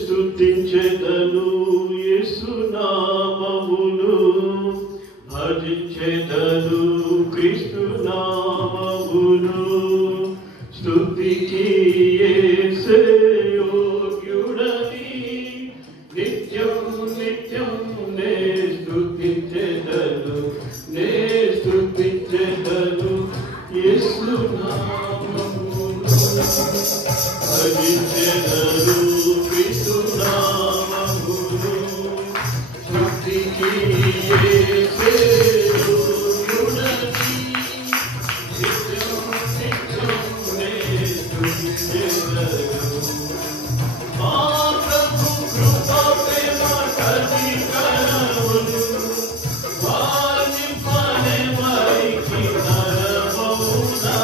స్తుతించెదను యేసు నామమును, భజించెదను క్రీస్తు నామమును. స్తుతికి యేసే యోగ్యుడని నిత్యం నిత్యం నే స్తుతించెదను, నే స్తుతించెదను యేసు నామమును. భజించెదను క్రీస్తు నామమును. స్తుతికి యేసే యోగ్యుడని నిత్యం నిత్యం నే స్తుతించెదను. మా ప్రభు కృపా ప్రేమ కనికరములు వారింపనే వారికి నరమౌనా.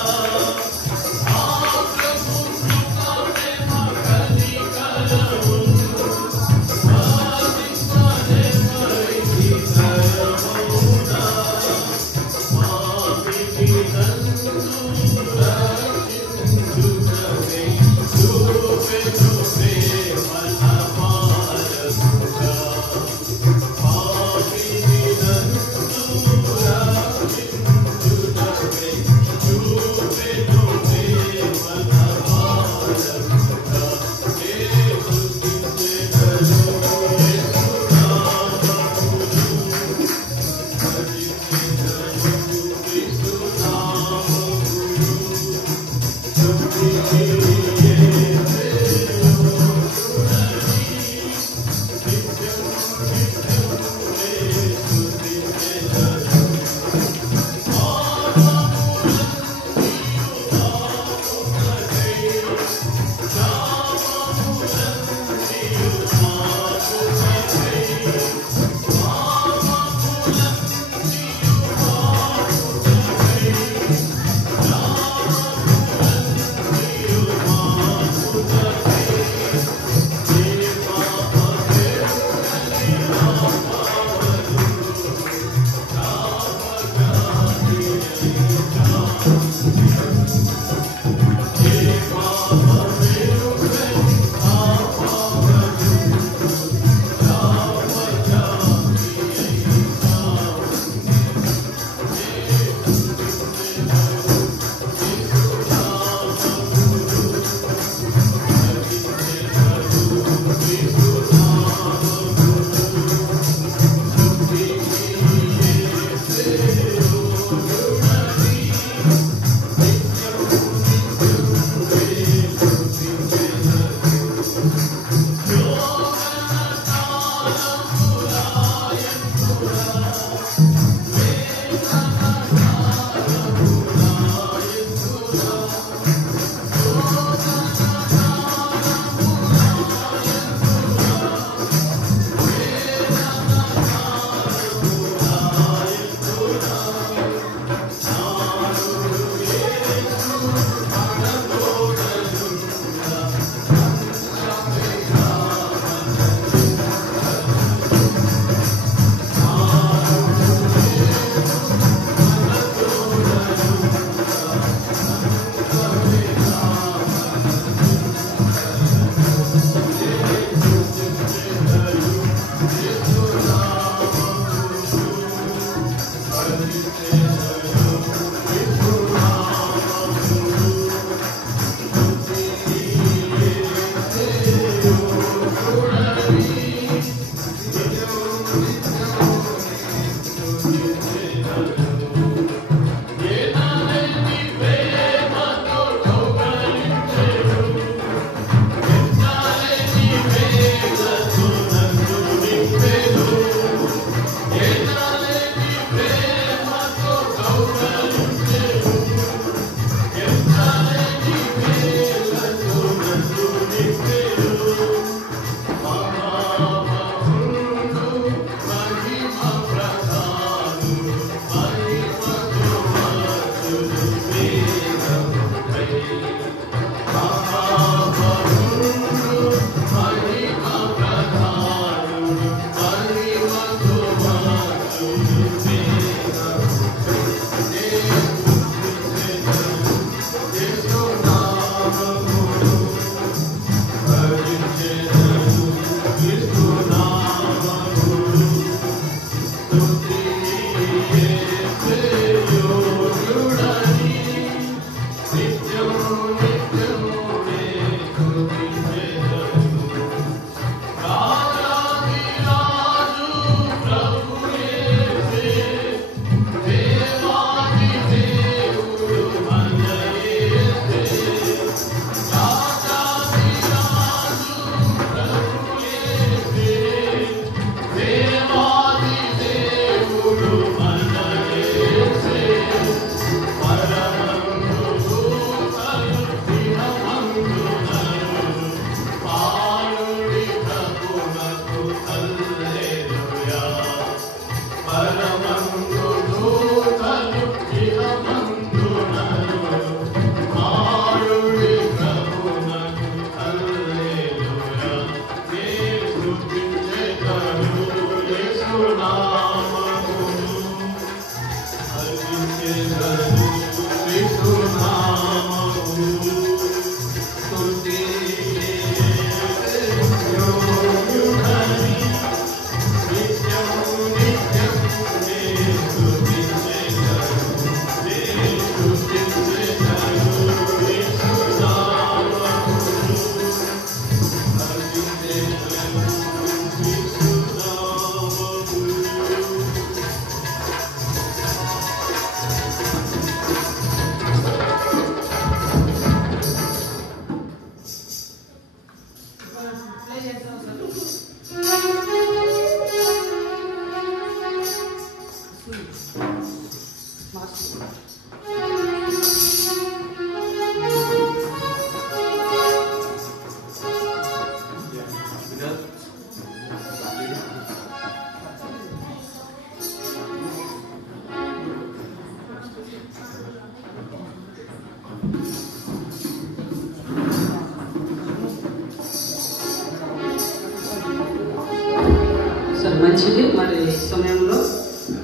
మంచిది. మరి సమయంలో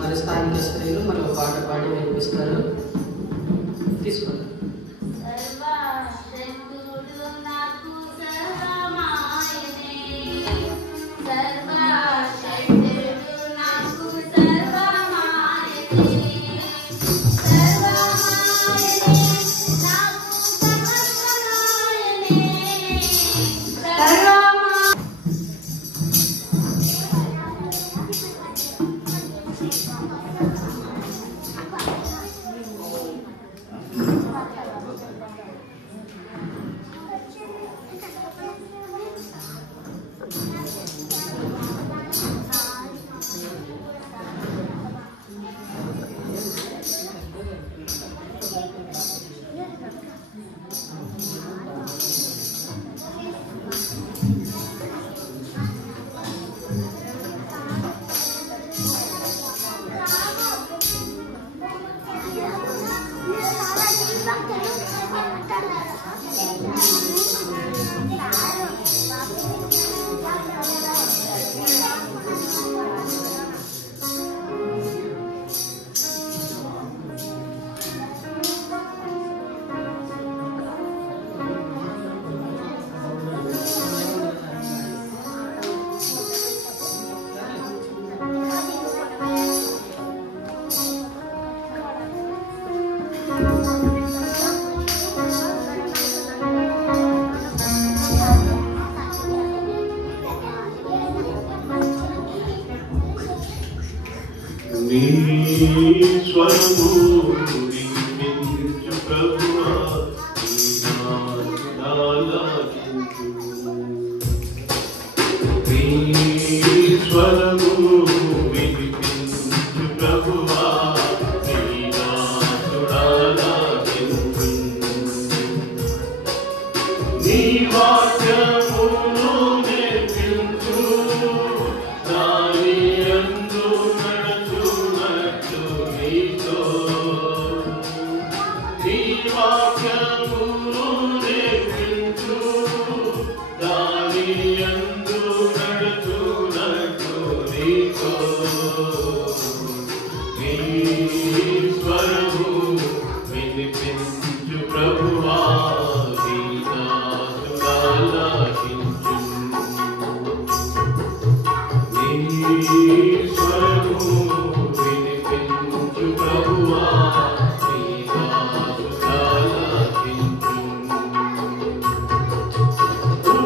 మరి స్థానిక స్త్రీలు మరో పాట పాడి వినిపిస్తారు. తీసుకోండి.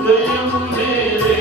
ఉదయం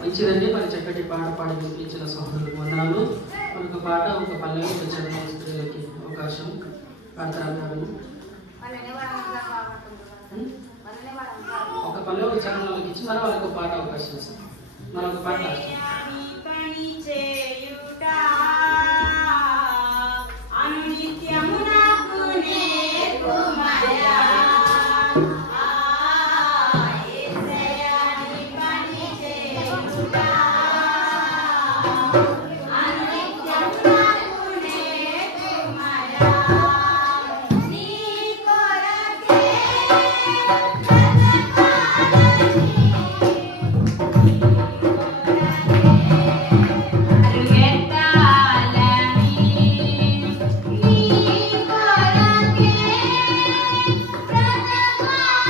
మంచిదండి. మరి చక్కటి పాట పాడి వినిపించిన సహోదరులకు వందనాలు. ఒక పాట, ఒక పల్లవి, ఒక చరణం స్త్రీలకి అవకాశం. ప్రార్థన ఒక పల్లవి, ఒక చరణాలకు ఇచ్చి మరి వాళ్ళకి ఒక పాట అవకాశం ఇస్తాం. మరొక పాట Bye.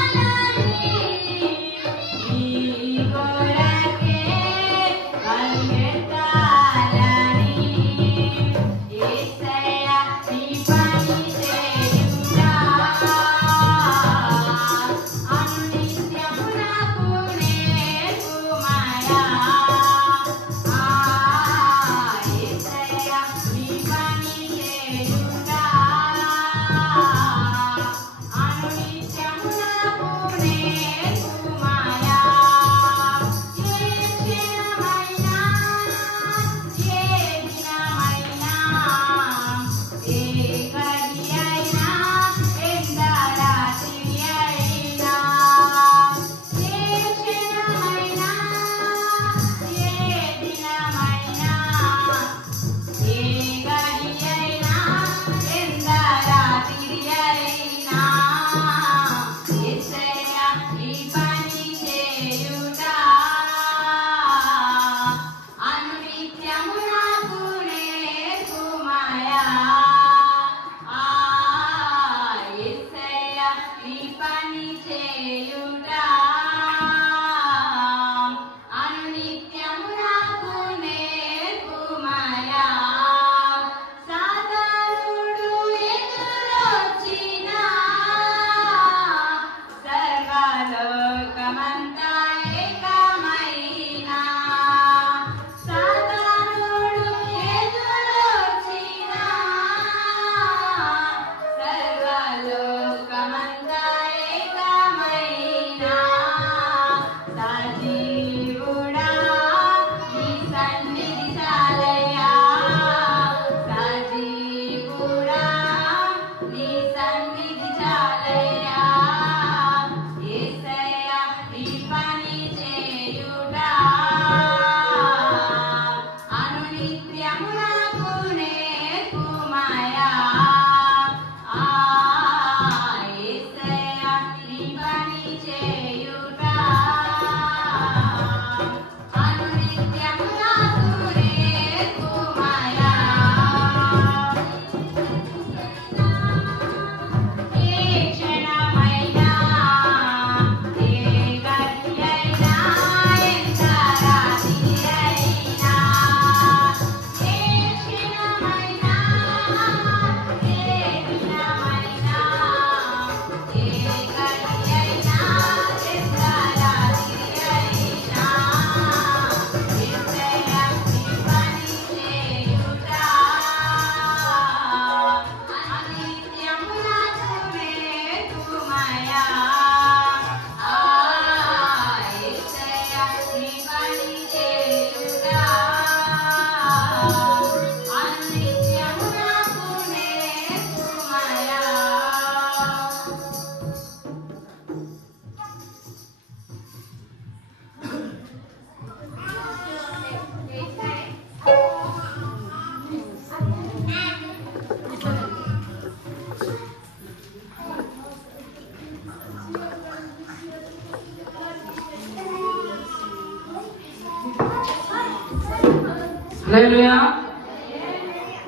హల్లెలూయా.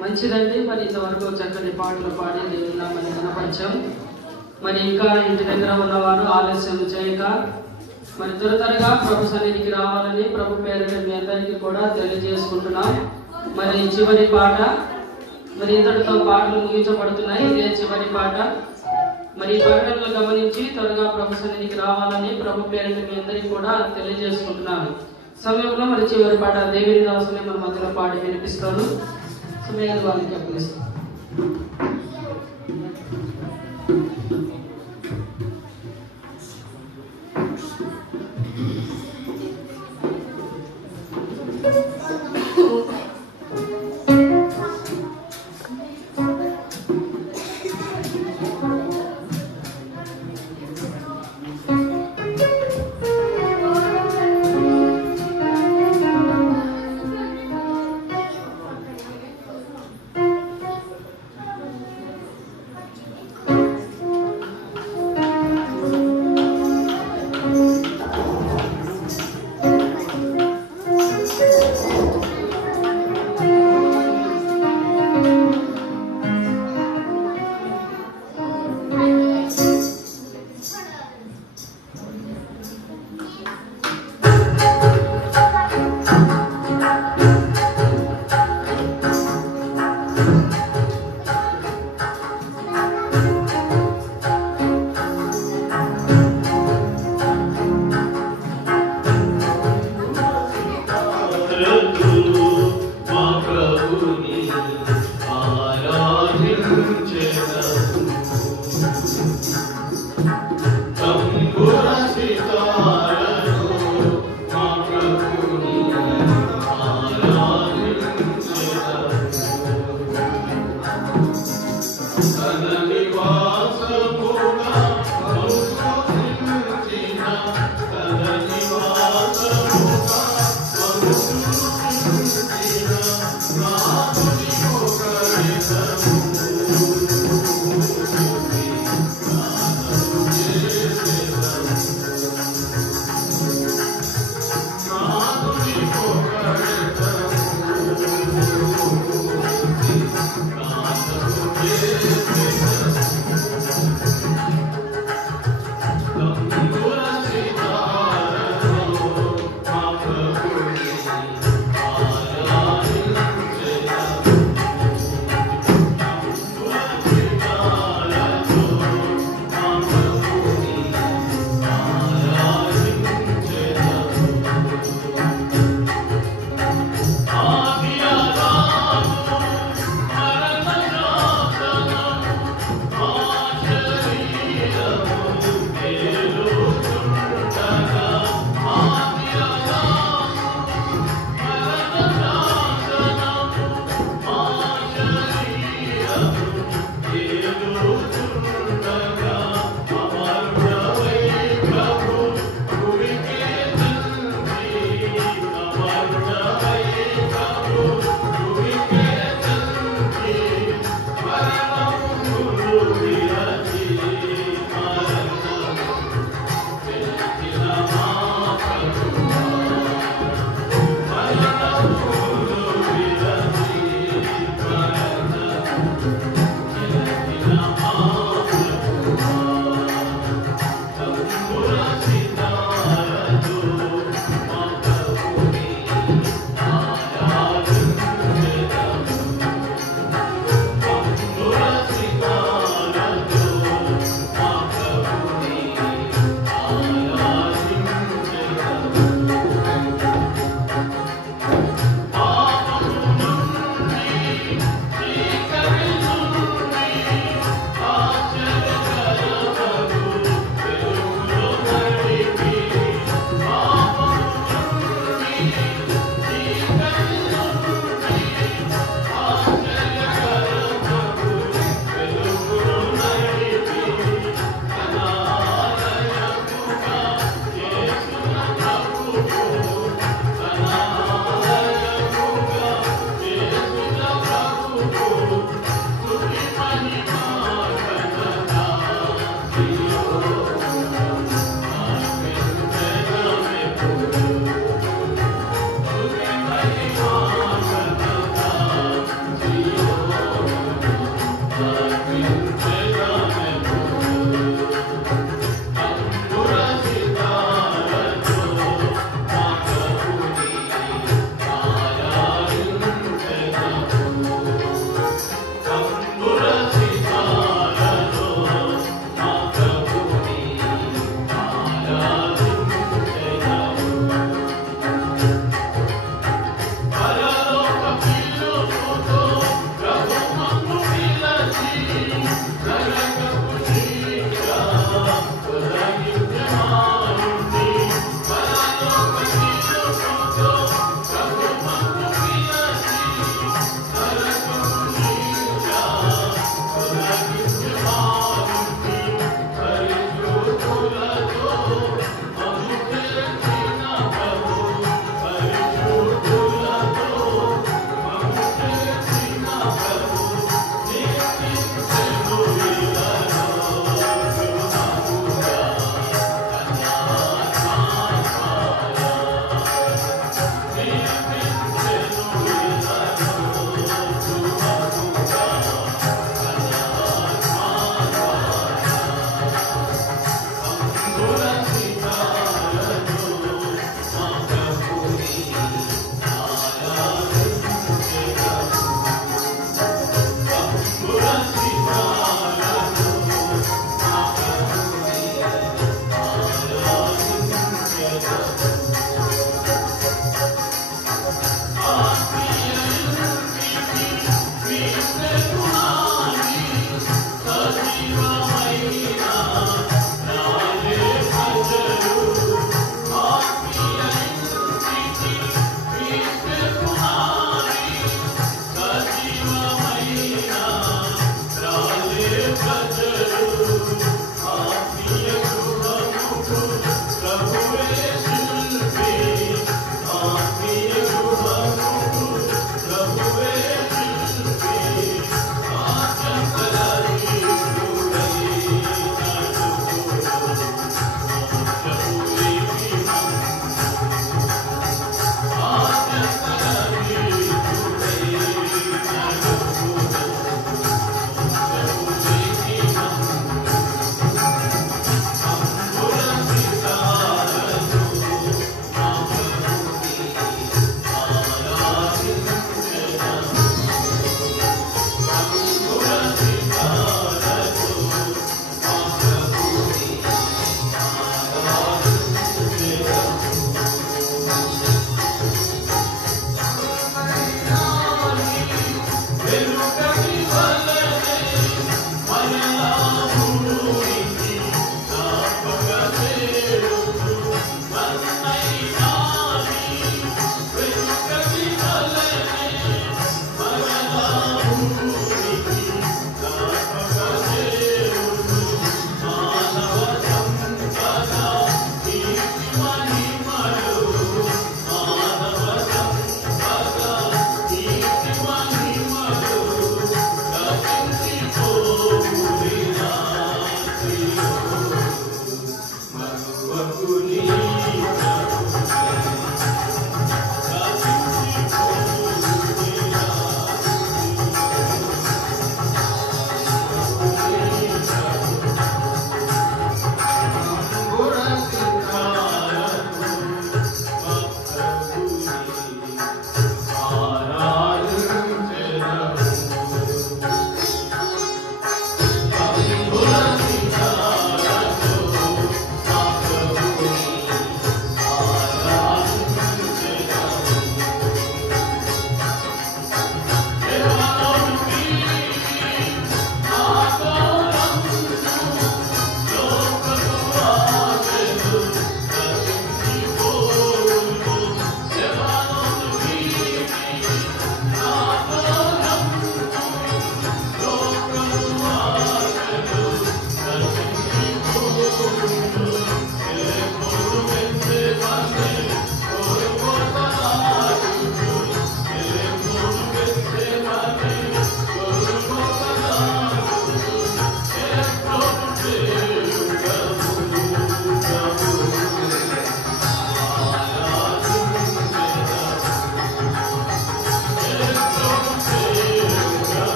మంచిదండి. మరి ఇంతవరకు చక్కటి పాటలు పాడి దేవుని నామాన్ని కనపరిచాం. మరి ఇంకా ఇంటి దగ్గర ఉన్నవారు ఆలస్యం చేయక మరి త్వరగా ప్రభు సన్నిధికి రావాలని ప్రభు పేరిట మీ అందరికీ కూడా తెలియజేసుకుంటున్నాం. మరి చివరి పాట, మరి ఇంతటితో పాటలు ముగించబడుతున్నాయి. ఇదే చివరి పాట. మరి ఈ ప్రకటనలు గమనించి త్వరగా ప్రభు సన్నిధికి రావాలని ప్రభు పేరిట మీ అందరికీ కూడా తెలియజేసుకుంటున్నాను. సమయంలో మరి చివరి పాట దేవుని దాసుని మన మధ్యలో పాడి వినిపిస్తాను. సమయాన్ని వాళ్ళకి అప్పగిస్తాను.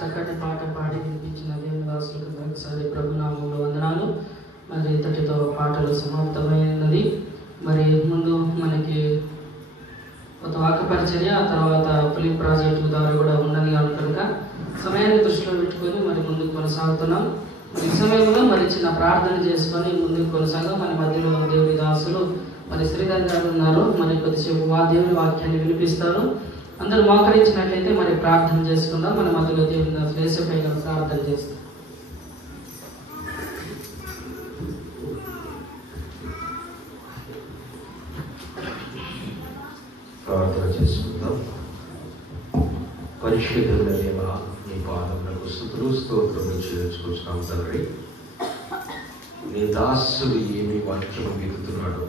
చక్కటి పాట పాడి వినిపించిన దేవుని దాసులకు ఒకసారి ప్రభునామంలో వందనాలు. మరి ఇంతటితో పాటలు సమాప్తమైనది. మరి ముందు మనకి కొత్త వాక్య పరిచర్య, ఆ తర్వాత ఫిలిం ప్రాజెక్టు ద్వారా కూడా ఉన్నది కనుక సమయాన్ని దృష్టిలో పెట్టుకొని మరి ముందుకు కొనసాగుతున్నాం. మరి ఈ సమయంలో మరి చిన్న ప్రార్థన చేసుకొని ముందుకు కొనసాగా మన మధ్యలో దేవుని దాసులు మరి శ్రీధర్ గారు ఉన్నారు. మరి కొద్దిసేపు దేవుని వాక్యాన్ని వినిపిస్తారు. అందరూ మోకరించినట్లయితే మరి ప్రార్థన చేసుకుందాం. మన మధ్యలో దేవుని దాసులు యేసుపై ప్రార్థన చేస్తాం. ప్రార్థన చేసుకుందాం. పరిశుద్ధుల దేవా, నీ పాదములకు స్తుతులు స్తోత్రములు చెల్లించుకుంటున్నాం తండ్రి. నీ దాసుడు ఏమి వాక్యము విదుతున్నాడు,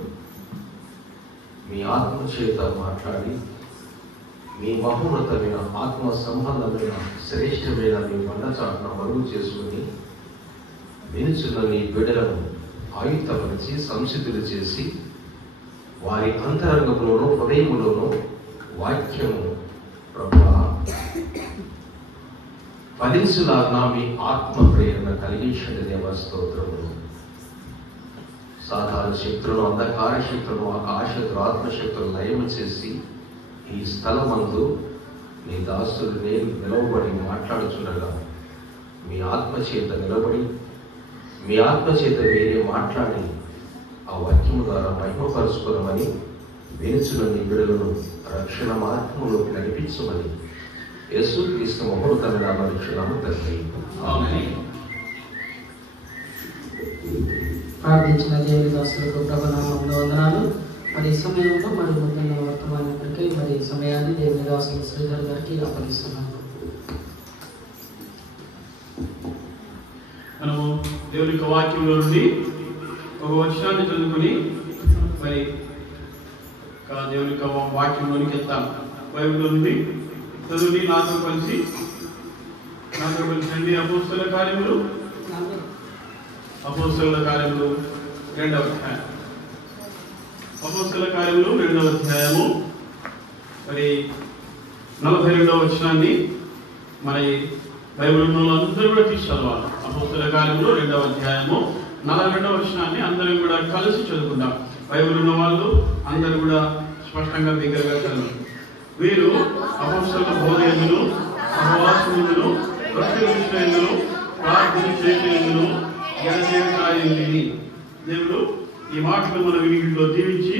మీ ఆత్మ చేత మాట్లాడి మీ మహోన్నతమైన ఆత్మ సంబంధమైన శ్రేష్టమైన మీ బండచాటున మరుగు చేసుకుని వినుచున్న నీ బిడ్డలను ఆయుధపరిచి సంసిద్ధులు చేసి వారి అంతరంగంలోనూ హృదయములోనూ వాక్యము ప్రభువా ఫలించులాగా మీ ఆత్మ ప్రేరణ కలిగించండి దేవ. స్తోత్రములు. సాధారణ శక్తులను, అంధకార శక్తులను, ఆకాశతులు, ఆత్మశక్తులను లయము చేసి ఈ స్థలమందు నీ దాసులు నేను నిలవబడి మాట్లాడుచుండగా మీ ఆత్మ చేత నిలబడి మీ ఆత్మ చేత వేరే మాట్లాడి ఆ వాక్యము ద్వారా మహిమపరుచుకోమని వినుచున్న నీ బిడ్డలను రక్షణ మార్గంలోకి నడిపించమని యేసుక్రీస్తు మహోన్నతమైన నామమున తండ్రి, ఆమేన్. ప్రార్థించిన దేవుని దాసులకు ప్రభునామములో వందనాలు. మరి ఈ సమయంలో మరి ముందున్న వర్తమానానికి మరి ఈ సమయాన్ని దేవుని దాసులు శ్రీధర్ గారికి అప్పగిస్తున్నాము. మనము దేవుని యొక్క వాక్యంలో నుండి ఒక వచనాన్ని చదువుకొని మరి దేవుని యొక్క వాక్యంలోనికి వెళ్తాం. బైబిల్లో నుండి చదువుని నాతో కలిసి అండి. అపోస్తలుల కార్యములు 2వ అధ్యాయం. అపోస్తలుల కార్యములు 2వ అధ్యాయము మరి 42వ వచనాన్ని మరి బైబిల్ ఉన్న అందరూ కూడా తీసి చదవాలి. అపోస్తలుల కార్యములు 2వ అధ్యాయము 42వ వచనాన్ని అందరం కూడా కలిసి చదువుకుందాం. బైబిల్ ఉన్న వాళ్ళు అందరూ కూడా స్పష్టంగా దగ్గరగా చదవాలి. వీరు అపోస్తలుల బోధయందును, సహవాసముందును, రొట్టె విరుచుటయందును, ప్రార్థన చేయుటయందును ఎడతెగక దేవుడు ఈ మాటలు మన వినికిడిలో దీవించి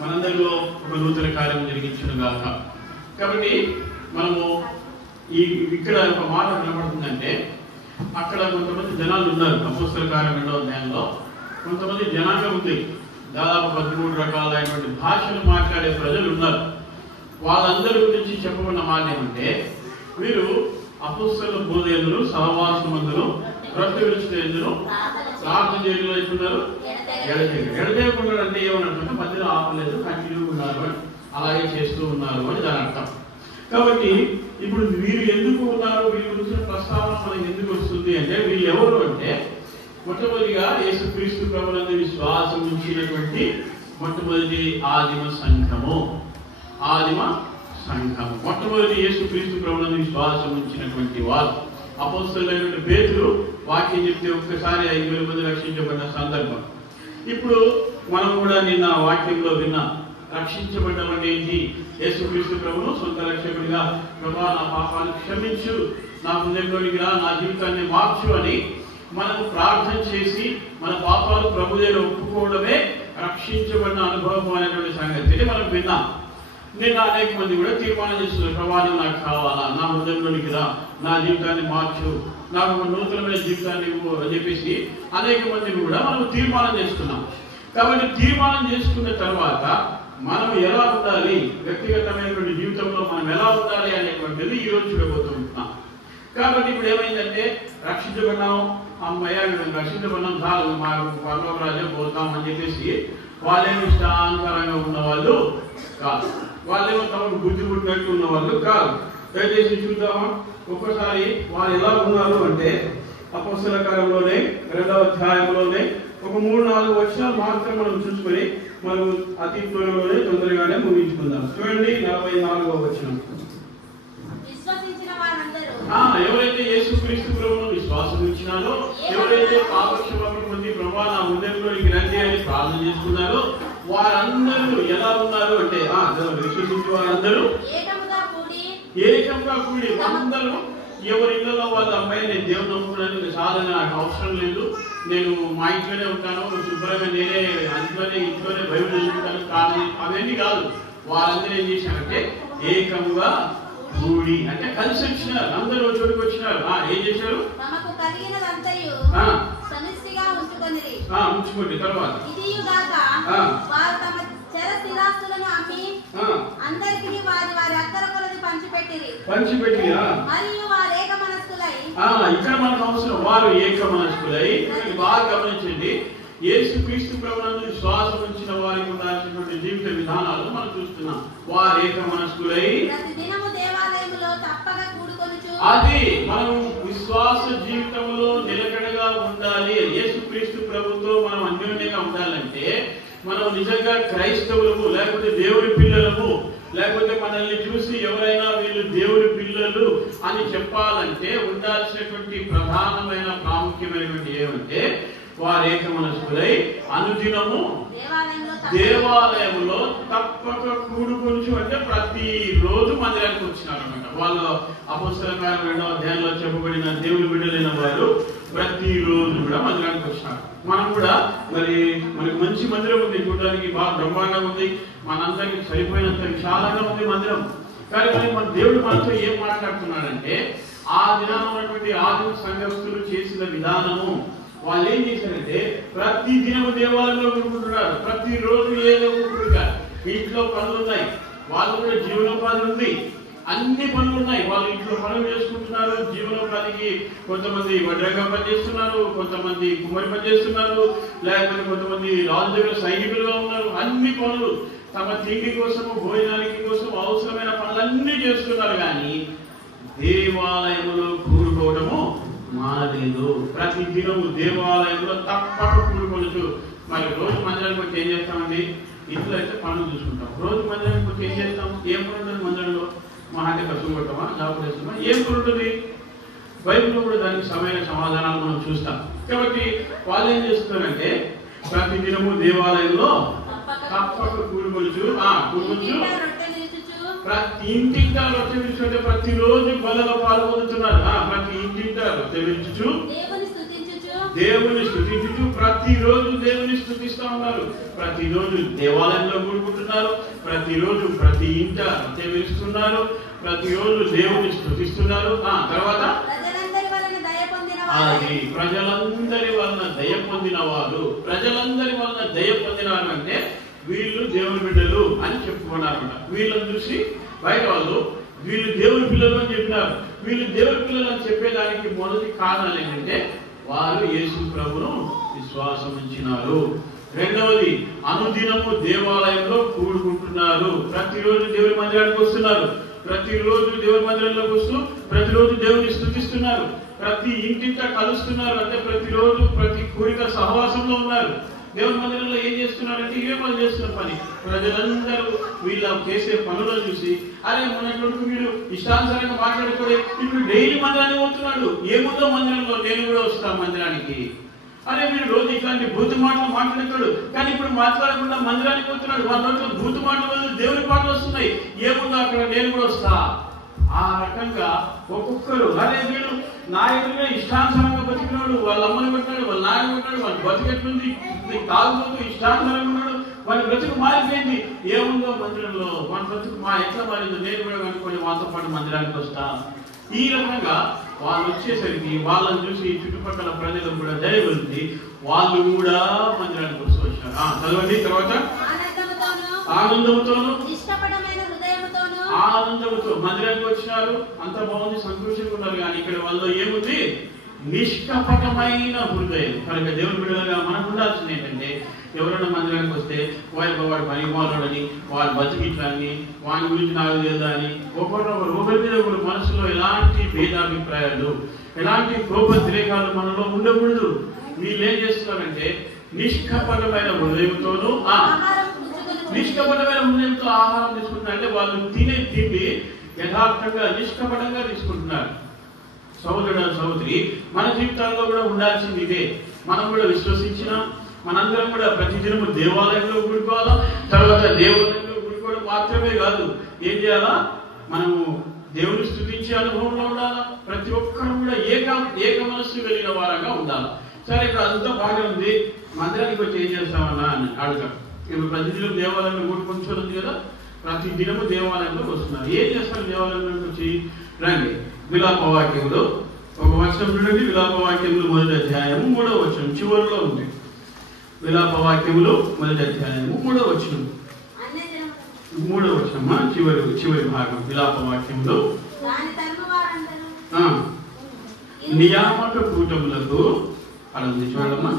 మనందరిలో ఒక నూతన కార్యం జరిగించును గాక. కాబట్టి మనము ఇక్కడ ఒక మాట కనబడుతుందంటే, అక్కడ కొంతమంది జనాలు ఉన్నారు. అపోస్తలుల కార్యం 2వ అధ్యాయంలో కొంతమంది జనాంగం ఉంది. దాదాపు 13 రకాలైనటువంటి భాషలు మాట్లాడే ప్రజలు ఉన్నారు. వాళ్ళందరి గురించి చెప్పబడిన మాట ఏమంటే, వీరు అపోస్తలుల బోధయందును, సహవాసమందును, రొట్టె విరుచుటయందును, ప్రార్థన చేయడంలో అవుతున్నారు. ఎడతెగకుండా అంటే ఏమన్నట్టు మధ్యలో ఆపలేదు, కంటిన్యూ ఉన్నారు, అలాగే చేస్తూ ఉన్నారు అని దాని అర్థం. కాబట్టి ఇప్పుడు వీరు ఎందుకు ఉన్నారు, వీరి గురించిన ప్రస్తావన మనకి ఎందుకు వస్తుంది అంటే, వీళ్ళు ఎవరు అంటే మొట్టమొదటిగా యేసుక్రీస్తు ప్రభునందు విశ్వాసం ఉంచినటువంటి మొట్టమొదటి ఆదిమ సంఘము. మొట్టమొదటి యేసుక్రీస్తు ప్రభునందు విశ్వాసం ఉంచినటువంటి వారు. అపోస్తలులైనటువంటి పేతురు వాక్యం చెప్తే ఒక్కసారి 5,000 మంది రక్షించబడిన సందర్భం. ఇప్పుడు మనం కూడా నిన్న వాక్యంలో విన్నా, రక్షించబడ్డం అంటే ఏంటి? యేసుక్రీస్తు ప్రభును సొంత రక్షకుడిగా, ప్రభా నా పాపాలు క్షమించు, నా హృదయంలోనికి రా, నా జీవితాన్ని మార్చు అని మనకు ప్రార్థన చేసి మన పాపాలు ప్రభు దగ్గర ఒప్పుకోవడమే రక్షించబడిన అనుభవం అనేటువంటి సంగతి మనం విన్నాం. నిన్న అనేక మంది కూడా తీర్మానం చేస్తున్నారు, ప్రభా నాకు కావాలా, నా హృదయంలోనికి రా, నా జీవితాన్ని మార్చు, నాకు ఒక నూతనమైన జీవితాన్ని ఇవ్వు అని చెప్పేసి అనేక మంది కూడా మనం తీర్మానం చేస్తున్నాం. కాబట్టి తీర్మానం చేసుకున్న తర్వాత మనం ఎలా ఉండాలి, వ్యక్తిగతమైనటువంటి జీవితంలో మనం ఎలా ఉండాలి అనేటువంటిది ఈరోజు చూడబోతున్నాం. కాబట్టి ఇప్పుడు ఏమైందంటే, రక్షించబడినాం, అమ్మయ్య రక్షించబడినాం, చాలు మాకు పరలోక రాజ్యం పోతాం అని చెప్పేసి వాళ్ళేమో ఇష్టానుసారంగా ఉన్న వాళ్ళు కాదు, వాళ్ళేమో తమకు బుద్ధి పుట్టినట్టు ఉన్న వాళ్ళు కాదు. దయచేసి చూద్దామా ఒక్కసారి వాళ్ళు ఎలా ఉన్నారు అంటే, అపోస్తలుల కార్యంలోనే 2వ అధ్యాయంలోనే ఒక 3-4 వచనాలు మాత్రం మనం చూసుకొని మనం అతి త్వరలోనే తొందరగానే ముగించుకుందాం. చూడండి 44వ వచనం. ఎవరైతే యేసుక్రీస్తు ప్రభువును విశ్వాసం ఉంచినారో, ఎవరైతే పాపక్షమాపణ పొంది ప్రభువా నా హృదయంలోనికి రండి అని ప్రార్థన చేసుకున్నారో వారందరూ ఎలా ఉన్నారు అంటే, విశ్వసించే వారందరూ ఏకంగా కూడి అందరూ ఎవరి ఇళ్లలో వాళ్ళ అమ్మాయి నేను దేవుని నమ్ముకున్నాను, సాధన నాకు అవసరం లేదు, నేను మా ఇంట్లోనే ఉంటాను, శుభ్రంగా నేనే ఇంట్లోనే బైబిల్ చదువుకుంటాను కానీ అవన్నీ కాదు. వారందరూ ఏం చేశారంటే ఏకంగా కూడి అంటే కలిసి వచ్చినారు, అందరూ చోటుకు వచ్చినారు. ఏం చేశారు? ఉంచుకోండి. తర్వాత అందరికీ వారి వారి అక్కర కొలది పంచిపెట్టిరి. మరియు వారు ఏక మనస్కులై. ఇక్కడ మనకు అవసరం వారు ఏక మనస్కులై. బాగా గమనించండి, యేసు క్రీస్తు ప్రభువునందు విశ్వాసం ఉంచిన వారికి ఉండాల్సినటువంటి జీవిత విధానాలు మనం చూస్తున్నాం. వారు ఏక మనస్కులై ప్రతిదినము దేవాలయములో తప్పక కూడుకొనుచు. అది మనం విశ్వాస జీవితంలో నిలకడగా ఉండాలి. యేసు క్రీస్తు ప్రభుతో మనం అన్యోన్యంగా ఉండాలంటే మనం నిజంగా క్రైస్తవులము, లేకపోతే దేవుడి పిల్లలము, లేకపోతే మనల్ని చూసి ఎవరైనా వీళ్ళు దేవుడి పిల్లలు అని చెప్పాలంటే ఉండాల్సినటువంటి ప్రధానమైన ప్రాముఖ్యమైనటువంటి ఏమంటే వారు ఏక మనస్కులై అనుదినము దేవాలయంలో తప్పక కూడుకొనుచు. అంటే ప్రతి రోజు మందిరానికి వచ్చినారు అనమాట. వాళ్ళు అపొస్తలుల కార్యం 2వ అధ్యాయంలో చెప్పబడిన దేవుని బిడ్డలైన వారు ప్రతి రోజు కూడా మందిరానికి వచ్చినారు. మనం కూడా మనకి మంచి మందిరం ఉంది, చూడడానికి బాగా బ్రహ్మాండంగా ఉంది, మనందరికి సరిపోయినంత విశాలంగా ఉంది మందిరం. కానీ మన దేవుడు మనతో ఏం మాట్లాడుతున్నాడంటే ఆ దినాన ఉన్నటువంటి ఆదిమ సంఘస్థులు చేసిన విధానము, వాళ్ళు ఏం చేశారంటే ప్రతి దినము దేవాలయంలో కూడుకుంటున్నారు. ప్రతి రోజు ఏదో కూడుకుంటారు. ఇంట్లో పనులు ఉన్నాయి, వాళ్ళు కూడా జీవనోపాధి ఉంది, అన్ని పనులు ఉన్నాయి. వాళ్ళు ఇంట్లో పనులు చేసుకుంటున్నారు. జీవనోపాధికి కొంతమంది వడ్రంగా పనిచేస్తున్నారు, కొంతమంది కుమ్మరి పనిచేస్తున్నారు, లేకపోతే కొంతమంది రాజు దగ్గర సైనికులుగా ఉన్నారు. అన్ని పనులు తమ తిండి కోసము, భోజనానికి కోసం అవసరమైన పనులన్నీ చేస్తున్నారు. కానీ దేవాలయంలో కూడుకోవడము మానలేదు. ప్రతి దినము దేవాలయంలో తప్పక కూడుకోవచ్చు. మరి రోజు మందిరానికి వచ్చి ఏం చేస్తామండి? ఇంట్లో అయితే పనులు చూసుకుంటాం. రోజు మందిరానికి వచ్చి ఏం చేస్తాం? ఏం పని ఉంటుంది మందిరంలో? మా అంటే కష్టం కొట్టమా, జాబ్ చేస్తామా, ఏం పని ఉంటుంది? బైబిల్లో కూడా దానికి సరైన సమాధానాలు మనం చూస్తాం. కాబట్టి వాళ్ళు ఏం చేస్తున్నారంటే ప్రతి దినము దేవాలయంలో తప్పక కూడుకోవచ్చు. ప్రతి ఇంటింటా రొట్టె విరుచుంటే ప్రతిరోజు బలలో పాల్గొంటున్నారు. ప్రతి ఇంటింటా రొట్టె విరుచు దేవుని స్తుతించుచు ప్రతిరోజు దేవుని స్తుతిస్తూ ఉన్నారు. ప్రతిరోజు దేవాలయంలో కూడుకుంటున్నారు. ప్రతిరోజు ప్రతి ఇంట రొట్టె విరుస్తున్నారు. ప్రతిరోజు దేవుని స్తుతిస్తున్నారు. తర్వాత అది ప్రజలందరి వలన దయ పొందిన వారు. ప్రజలందరి వలన దయ పొందిన వారు అంటే వీళ్ళు దేవుని బిడ్డలు అని చెప్పుకున్నారన్నమాట. వీళ్ళని చూసి బయట వాళ్ళు వీళ్ళు దేవుని పిల్లలు అని చెప్పినారు. వీళ్ళు దేవుని పిల్లలు అని చెప్పేదానికి మొదటి కారణాలు ఏంటంటే వారు యేసు ప్రభువును విశ్వాసం ఉంచినారు. రెండవది అనుదినము దేవాలయంలో కూడుకుంటున్నారు. ప్రతిరోజు దేవుని మందిరానికి వస్తున్నారు. ప్రతిరోజు దేవుని మందిరంలోకి వస్తూ ప్రతిరోజు దేవుని స్తుతిస్తున్నారు. ప్రతి ఇంటింట కలుస్తున్నారు. అంటే ప్రతిరోజు ప్రతి కోరిక సహవాసంలో ఉన్నారు. దేవుని మందిరంలో ఏం చేస్తున్నారంటే ఇవే పనులు చేస్తున్న పని. ప్రజలందరూ వీళ్ళ చేసే పనులను చూసి అరే మొన్నటి వీడు ఇష్టానుసారంగా మాట్లాడుకోడే, ఇప్పుడు డైలీ మందిరానికి పోతున్నాడు, ఏముందో మందిరంలో నేను కూడా వస్తాను మందిరానికి. అరే వీడు రోజు ఇట్లాంటి బూతు మాటలు మాట్లాడుతాడు, కానీ ఇప్పుడు మాట్లాడకుండా మందిరానికి పోతున్నాడు. వాళ్ళ రోజుల్లో బూతు మాటల వల్ల దేవుని పాటలు వస్తున్నాయి, ఏముందో అక్కడ నేను కూడా వస్తా. ఆ రకంగా ఒక్కొక్కరు అరే వీడు నా ఎదురుగా ఇష్టానుసారంగా బతికినాడు, వాళ్ళ అమ్మని కొట్టాడు, వాళ్ళ నాయన కొట్టాడు, వాళ్ళ బతికెట్లుంది, తాగుబోతూ ఇష్టానుసారంగా ఉన్నాడు, వాళ్ళ బ్రతుకు మారిపోయింది, ఏముందో మందిరంలో మన బ్రతుకు మా ఎట్లా మారిందో నేను కూడా కనుక్కొని వాళ్ళతో పాటు మందిరానికి వస్తా. ఈ రకంగా వాళ్ళు వచ్చేసరికి వాళ్ళని చూసి చుట్టుపక్కల ప్రజలకు కూడా దయ వెళ్తుంది. వాళ్ళు కూడా మందిరానికి వస్తూ వచ్చారు. చదవండి తర్వాత ఆనందంతోను ఆనందంతో మందిరానికి వచ్చినారు. అంత బాగుంది, సంతోషంగా ఉన్నారు. కానీ ఇక్కడ వాళ్ళు ఏముంది? నిష్కపటమైన హృదయం. కనుక దేవుని బిడ్డలుగా మనకు ఉండాల్సింది ఏంటంటే ఎవరైనా మందిరానికి వస్తే వాడు పనిపోవాలని, వాడు బతికిట్లని, వాని గురించి నాకు తెలుదా అని ఒకరి మీద ఒకరు మనసులో ఎలాంటి భేదాభిప్రాయాలు, ఎలాంటి కోపద్రేకాలు మనలో ఉండకూడదు. వీళ్ళు ఏం చేస్తున్నారంటే నిష్కపటమైన హృదయంతోనూ నిష్కపటమైన హృదయంతో ఆహారం తీసుకుంటున్నారు. అంటే వాళ్ళు తినే తిండి యథార్థంగా నిష్కపటంగా తీసుకుంటున్నారు. సహోదరి మన జీవితాల్లో కూడా ఉండాల్సింది ఇదే. మనం కూడా విశ్వసించిన మనందరం కూడా ప్రతిదినము దేవాలయంలో కూడుకోవాలా. తర్వాత దేవాలయంలో కూడుకోవడం మాత్రమే కాదు, ఏం చేయాలా? మనము దేవుని స్తుతించే అనుభవంలో ఉండాలా. ప్రతి ఒక్కరు కూడా ఏక మనస్సు కలిగిన వారంగా ఉండాలి. సరే, ఇక్కడ అంతా బాగా ఉంది, మందిరానికి వచ్చి ఏం చేస్తామన్నా అని అడుగుతాం. ఇప్పుడు ప్రతిదినం దేవాలయంలో కూడుకుంటుంది కదా, ప్రతి దినము దేవాలయంలో వస్తున్నారు. ఏం చేస్తారు దేవాలయంలోకి వచ్చి? రండి, విలాపవాక్యములు ఒక వచనం చూడండి. విలాపవాక్యములు 1వ అధ్యాయము 3వ వచనం చివరిలో ఉంది. విలాపవాక్యములు 1వ అధ్యాయము 3వ వచనం. 3వ వచనమా చివరి భాగం విలాప వాక్యంలో దాని తరుమ వారందరూ నియామక కూటములకు అలా ఉంది చూడమ్మా.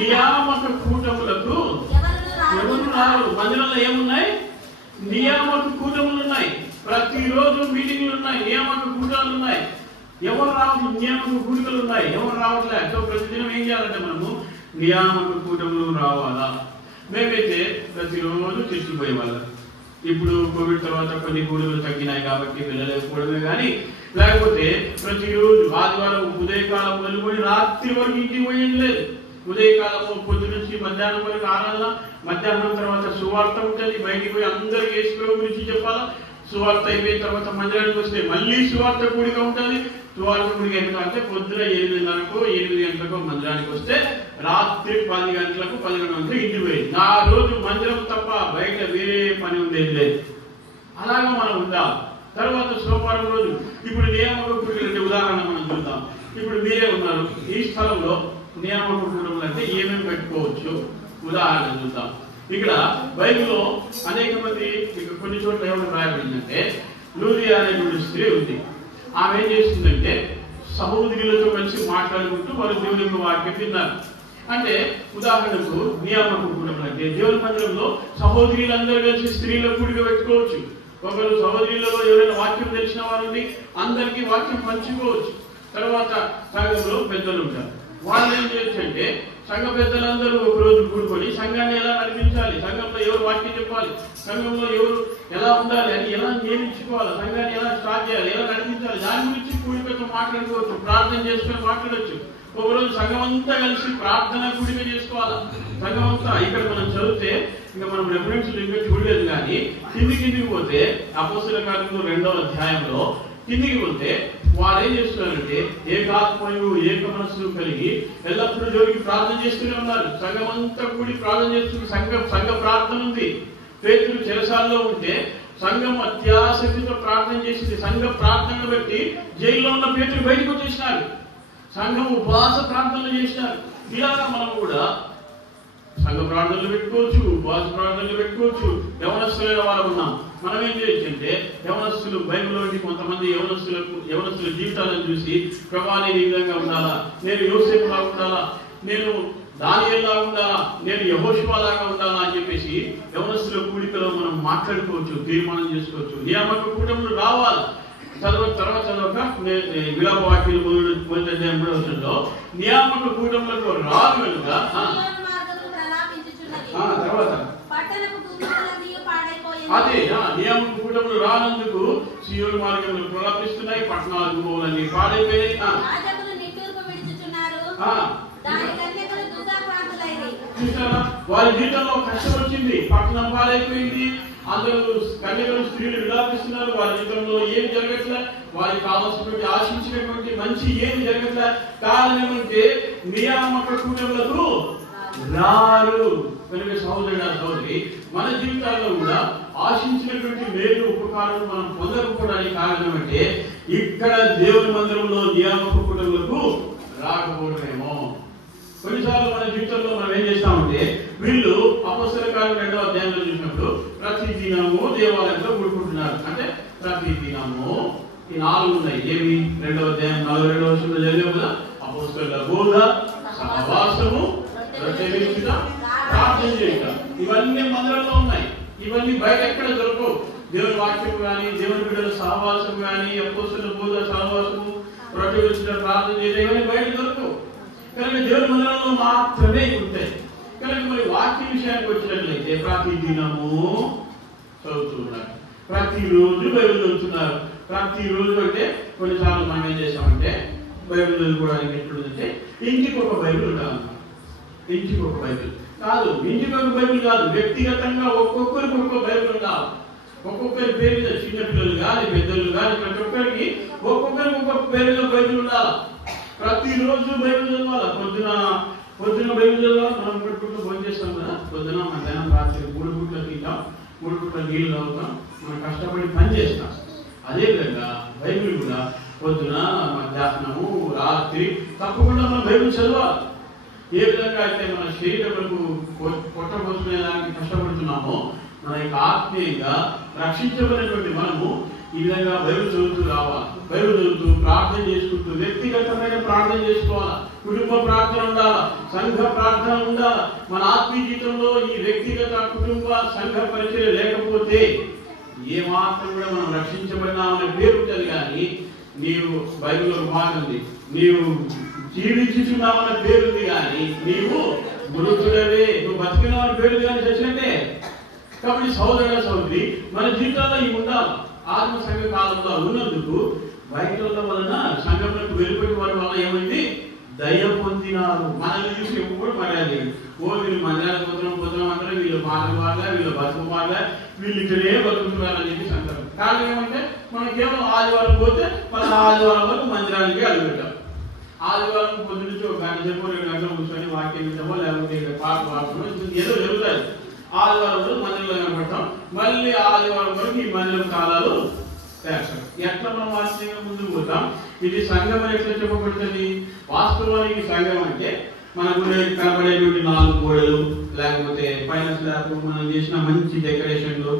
నియామక కూటములకు ఎవరు రారు. మందిరంలో ఏమున్నాయి? నియామక కూటములు ఉన్నాయి. ప్రతిరోజు మీటింగ్లు ఉన్నాయి, నియామక కూటాలు ఉన్నాయి. ఎవరు రావాలి? నియామక కూడికలు ఉన్నాయి, ఎవరు రావట్లే. సో ప్రతిదినం ఏం చేయాలంటే మనము నియామక కూటములు రావాలా. మేమైతే ప్రతిరోజు చర్చిపోయే వాళ్ళం. ఇప్పుడు కోవిడ్ తర్వాత కొన్ని కూడుకలు తగ్గినాయి కాబట్టి వెళ్ళలేకపోవడమే కానీ, లేకపోతే ప్రతిరోజు ఆదివారం ఉదయకాలం మొదలుకొని రాత్రి వరకు ఇంటికి పోయేది లేదు. ఉదయకాలము పొద్దు నుంచి మధ్యాహ్నం వరకు ఆరాధన, మధ్యాహ్నం తర్వాత సువార్త ఉంటుంది. బయటికి పోయి అందరికి యేసు ప్రభు గురించి చెప్పాలా. సువార్త అయిపోయిన తర్వాత మందిరానికి వస్తే మళ్ళీ సువార్త కూడిక ఉంటుంది. సువార్త కూడిక అంటే పొద్దున 8:30కో 8 గంటలకో మందిరానికి వస్తే రాత్రి 10 గంటలకు 11 గంటలకు ఇంటికి పోయేది. నా రోజు మందిరం తప్ప బయట వేరే పని ఉండేది లేదు. అలాగా మనం ఉండాలి. తర్వాత సోమవారం రోజు ఇప్పుడు నియామక కూడికలు అంటే ఉదాహరణ మనం చూద్దాం. ఇప్పుడు మీరే ఉన్నారు ఈ స్థలంలో. నియామక కూడికలు అంటే ఏమేమి పెట్టుకోవచ్చు ఉదాహరణ చూద్దాం. ఇక్కడ బైబిల్లో అనేక మంది కొన్ని చోట్ల ఏమైనా రాయబడిందంటే, లూదియా అనేటువంటి స్త్రీ ఉంది. ఆమె ఏం చేస్తుందంటే సహోదరులతో కలిసి మాట్లాడుకుంటూ వారు దేవుని యొక్క వాక్యం విన్నారు. అంటే ఉదాహరణకు నియామక కూటములు అంటే దేవుని మందిరంలో సహోదరులందరూ కలిసి స్త్రీల కూడిక పెట్టుకోవచ్చు. ఒకరు సహోదరులలో ఎవరైనా వాక్యం తెలిసిన వారిని అందరికీ వాక్యం పంచుకోవచ్చు. తర్వాత సంఘంలో పెద్దలు ఉంటారు. వాళ్ళు ఏం చేయొచ్చు అంటే సంఘ పెద్దలందరూ ఒక రోజు కూడుకొని సంఘాన్ని ఎలా నడిపించాలి, సంఘంలో ఎవరు వాక్యం చెప్పాలి, సంఘంలో ఎవరు ఎలా ఉండాలి అని ఎలా నియమించుకోవాలి, సంఘాన్ని ఎలా స్టార్ట్ చేయాలి, ఎలా నడిపించాలి, దాని గురించి కూడికతో మాట్లాడుకోవచ్చు. ప్రార్థన చేసుకొని మాట్లాడవచ్చు. ఒకరోజు సంఘం అంతా కలిసి ప్రార్థన కూడిక చేసుకోవాలి. సంఘం అంతా ఇక్కడ మనం చదివితే ఇంకా మనం రెఫరెన్స్ ఇంకా చూడలేదు కానీ కిందికి పోతే అపోస్తల కార్యములు 2వ అధ్యాయంలో కిందికి పోతే వారు ఏం చేస్తున్నారంటే ఏకాత్మయు ఏక మనస్సు కలిగి ఎల్లప్పుడూ దేవుడికి ప్రార్థన చేస్తూనే ఉన్నారు. సంఘం అంతా కూడి ప్రార్థన చేస్తుంది. సంఘ ప్రార్థన ఉంది. పేతురు చెరసాల్లో ఉంటే సంఘం అత్యాసక్తితో ప్రార్థన చేసింది. సంఘ ప్రార్థనను బట్టి జైల్లో ఉన్న పేతురు బయటకు వచ్చేసినారు. సంఘం ఉపవాస ప్రార్థనలు చేసినారు. ఇలాగా మనం కూడా సంఘ ప్రార్థనలు పెట్టుకోవచ్చు, ఉపవాస ప్రార్థనలు పెట్టుకోవచ్చు. యవనస్తులైన వారు ఉన్నాం. మనం ఏం చేయొచ్చు అంటే యవనస్తులు బైబిల్లోని కొంతమంది యవనస్తుల జీవితాలను చూసి ప్రభా నేను ఈ విధంగా ఉండాలా, నేను యోసేపులా ఉండాలా, నేను దానియేలులా ఉండాలా, నేను యెహోషువలాగా ఉండాలా అని చెప్పేసి యవనస్తుల కూడికలో మనం మాట్లాడుకోవచ్చు, తీర్మానం చేసుకోవచ్చు. నియామక కూటములు రావాలి. తర్వాత విలాప వాక్యాలు మొదటి అధ్యాయం 3వ వచనంలో నియామక కూటములకు రాదు కనుక తర్వాత అదే నియామక కూటములు రానందుకు సీయోను మార్గములు ప్రలాపిస్తున్నాయి, పట్టణాల గుమ్మములన్నీ పాడైపోయాయి. వారి జీవితంలో కష్టం వచ్చింది, పట్టణం పాడైపోయింది, అందరూ కన్యకలు స్త్రీలు విలాపిస్తున్నారు. వారి జీవితంలో ఏమి జరగట్లే, వారికి కావాల్సినటువంటి ఆశించినటువంటి మంచి ఏమి జరగట్లే. కారణం ఏమంటే నియామక కూటములకు రారు. కనుక సహోదరి మన జీవితాల్లో కూడా ఆశించినటువంటి మేలు ఉపకారాలు మనం పొందకపోవడానికి కారణం అంటే ఇక్కడ దేవుని మందిరంలో నియామక కూటములకు రాకపోవడమేమో. కొన్నిసార్లు మన జీవితంలో మనం ఏం చేస్తామంటే వీళ్ళు అపొస్తలుల కార్యం 2వ అధ్యాయంలో చూసినప్పుడు ప్రతి దినము దేవాలయంలో కూడుకుంటున్నారు. అంటే ప్రతి దినము ఈ 4 ఉన్నాయి. ఏమి 2వ అధ్యాయం 42వ వచనంలో జరిగాము కదా, అపొస్తలుల బోధ, సహవాసము, ప్రార్థన చేయుట, ఇవన్నీ మందిరంలో ఉన్నాయి. ఇవన్నీ బయట ఎక్కడ దొరకవు. దేవుని వాక్యం కానీ, దేవుని బిడ్డల సహవాసం కానీ, అపొస్తలుల బోధ, సహవాసము, ప్రతిష్ఠిత ప్రార్థన చేయడం ఇవన్నీ బయట దొరకవు. కనుక దేవుని మందిరంలో మాత్రమే ఉంటాయి. కనుక మరి వాక్య విషయానికి వచ్చినట్లయితే ప్రతి దినము చదువుతున్నారు, ప్రతిరోజు బైబిల్ చదువుతున్నారు. ప్రతిరోజు అంటే కొన్నిసార్లు మనం ఏం చేస్తామంటే బైబిల్ చదువుకోవడానికి ఎట్లుందంటే ఇంటికి ఒక బైబిల్ ఉండాలి. ఇంటికి ఒక బైబిల్ కాదు, ఇంటికి ఒక బైబిల్ కాదు, వ్యక్తిగతంగా ఒక్కొక్కరికి ఒక్కొక్క బైబిల్ ఉండాలి. ఒక్కొక్కరి పేరు మీద చిన్నపిల్లలు కానీ పెద్దలు కానీ ప్రతి ఒక్కరికి ఒక్కొక్కరికి ఒక్కొక్క పేరు మీద బైబిల్ ఉండాలి. ప్రతిరోజు బైబిల్ చదవాలి. పొద్దున బైబిల్ చదవాలి. మనం 3 పూటలు భోజనం చేస్తాం కదా, పొద్దున మధ్యాహ్నం రాత్రి 3 పూటలు తింటాం, 3 పూటలు నీళ్ళు తాగుతాం, మనం కష్టపడి పని చేస్తాం. అదేవిధంగా బైబిల్ కూడా పొద్దున మధ్యాహ్నము రాత్రి తప్పకుండా మనం బైబిల్ చదవాలి. ఏ విధంగా అయితే మన శరీరములకు పొట్టబోసుకునేదానికి కష్టపడుతున్నామో, మన యొక్క ఆత్మీయంగా రక్షించబడినటువంటి మనము ఈ విధంగా బైబిల్ చదువుతూ రావాలి. బైబిల్ చదువుతూ ప్రార్థన చేసుకుంటూ వ్యక్తిగతమైన ప్రార్థన చేసుకోవాలా, కుటుంబ ప్రార్థన ఉండాలా, సంఘ ప్రార్థన ఉండాలా. మన ఆత్మీయ జీవితంలో ఈ వ్యక్తిగత కుటుంబ సంఘ పరిచయం లేకపోతే ఏ మాత్రం కూడా మనం రక్షించబడినామనే పేరు ఉంటుంది. కానీ నీవు బైబిల్లో మాట ఉంది, నీవు జీవించుచున్నామన్న పేరుంది, కానీ నీవు మృతుడవే, నువ్వు బతికినామని పేరు కానీ చచ్చినట్టే. కాబట్టి సహోదరుల సహోదరి, మన జీవితంలో ఇవి ఉండాలి. ఆత్మ సంఘ కాలంలో ఉన్నందుకు బయట వలన సంఘంలోకి వెళ్ళిపోయిన వారి వల్ల ఏమైంది? దయ పొందినారు. మనల్ని చూసి ఎప్పుడు మర్యాద, ఓ వీళ్ళు మందిరాలకు పోతున్నాం అంటే వీళ్ళు మాటలు వాళ్ళ, వీళ్ళు బతుకు వాళ్ళ, వీళ్ళు ఇక్కడే బతుకుతున్నారని చెప్పి అంటారు. కారణం ఏమంటే మనం కేవలం ఆదివారం పోతే మన ఆదివారం వరకు మందిరానికి అడుగుపెట్టాం. ఆదివారం పొద్దు నుంచి ఒక గంట సేపు 2 గంటలు కూర్చొని వాక్యం వింటామో లేకపోతే పాట పాడతామో ఏదో జరుగుతుంది. ఆదివారం రోజు మందిరంలో కనపడతాం, మళ్ళీ ఆదివారం వరకు ఈ మందిరం కాలాలు వేస్తాం. ఎట్లా మనం వాస్తవంగా ముందుకు పోతాం? ఇది సంఘం అని ఎట్లా చెప్పబడుతుంది? వాస్తవానికి సంఘం అంటే మనకు కనబడేటువంటి 4 గోడలు, లేకపోతే పైన స్లాబ్, మనం చేసిన మంచి డెకరేషన్లు,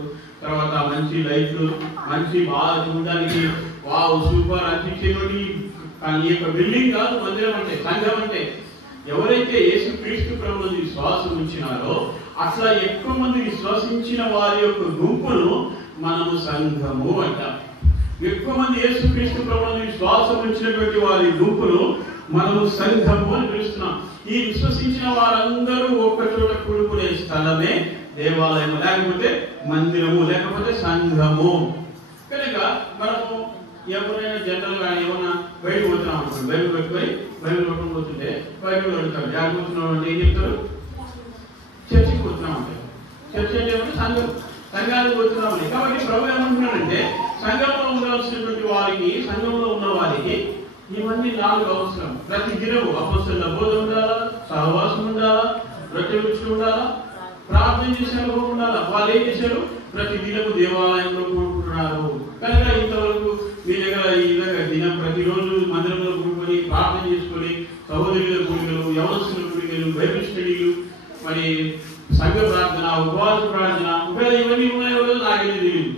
తర్వాత మంచి లైట్లు, మంచి బాగా చూడడానికి వావ్ సూపర్ అనిపించేటువంటి ఈ యొక్క బిల్డింగ్ కాదు మందిరం అంటే. సంఘం అంటే ఎవరైతే యేసుక్రీస్తు ప్రభువుని విశ్వాసం ఉంచినారో అట్లా ఎక్కువ మంది విశ్వసించిన వారి యొక్క గుంపును మనము సంఘము అంటాం. ఎక్కువ మంది యేసుక్రీస్తు ప్రభువుని విశ్వాసం ఉంచినటువంటి వారి గుంపును మనము సంఘము అని పిలుస్తున్నాం. ఈ విశ్వసించిన వారందరూ ఒక్క చోట కూడుకునే స్థలమే దేవాలయం, లేకపోతే మందిరము, లేకపోతే సంఘము. కనుక మనము ఎవరైనా జనరల్ గా ఏమన్నా బయట పోతున్నాం అనుకోండి, బైబిల్ పెట్టుకొని బైబిల్ పట్టుకుని పోతుంటే బైబిల్ అడుగుతారు, జాగ్రత్త పోతున్నాం అంటే ఏం చెప్తారు? చర్చికి పోతున్నాం అంటే. చర్చ అంటే సంఘానికి పోతున్నాం అంటే. కాబట్టి ప్రభు ఏమంటున్నాడంటే సంఘంలో ఉండాల్సినటువంటి వారికి, సంఘంలో ఉన్న వారికి ఇవన్నీ 4 అవసరం. ప్రతి దినము అపొస్తలుల బోధ ఉండాలా, సహవాసం ఉండాలా, రొట్టె రుచి ఉండాలా, ప్రార్థన చేసే అనుభవం ఉండాలా. వాళ్ళు ఏం చేశారు? ప్రతి దినము దేవాలయంలో కూడుకుంటున్నారు. కనుక ఇంతవరకు మీ దగ్గర ఈ విధంగా దినం ప్రతిరోజు మందిరంలో కూడుకొని ప్రార్థన చేసుకొని సహోదరుల కూడికలు, యవనస్తుల కూడికలు, బైబిల్ స్టడీలు, మరి సంఘ ప్రార్థన, ఉపవాస ప్రార్థన, ఒకవేళ ఇవన్నీ ఉన్నాయో నాకేది తెలియదు.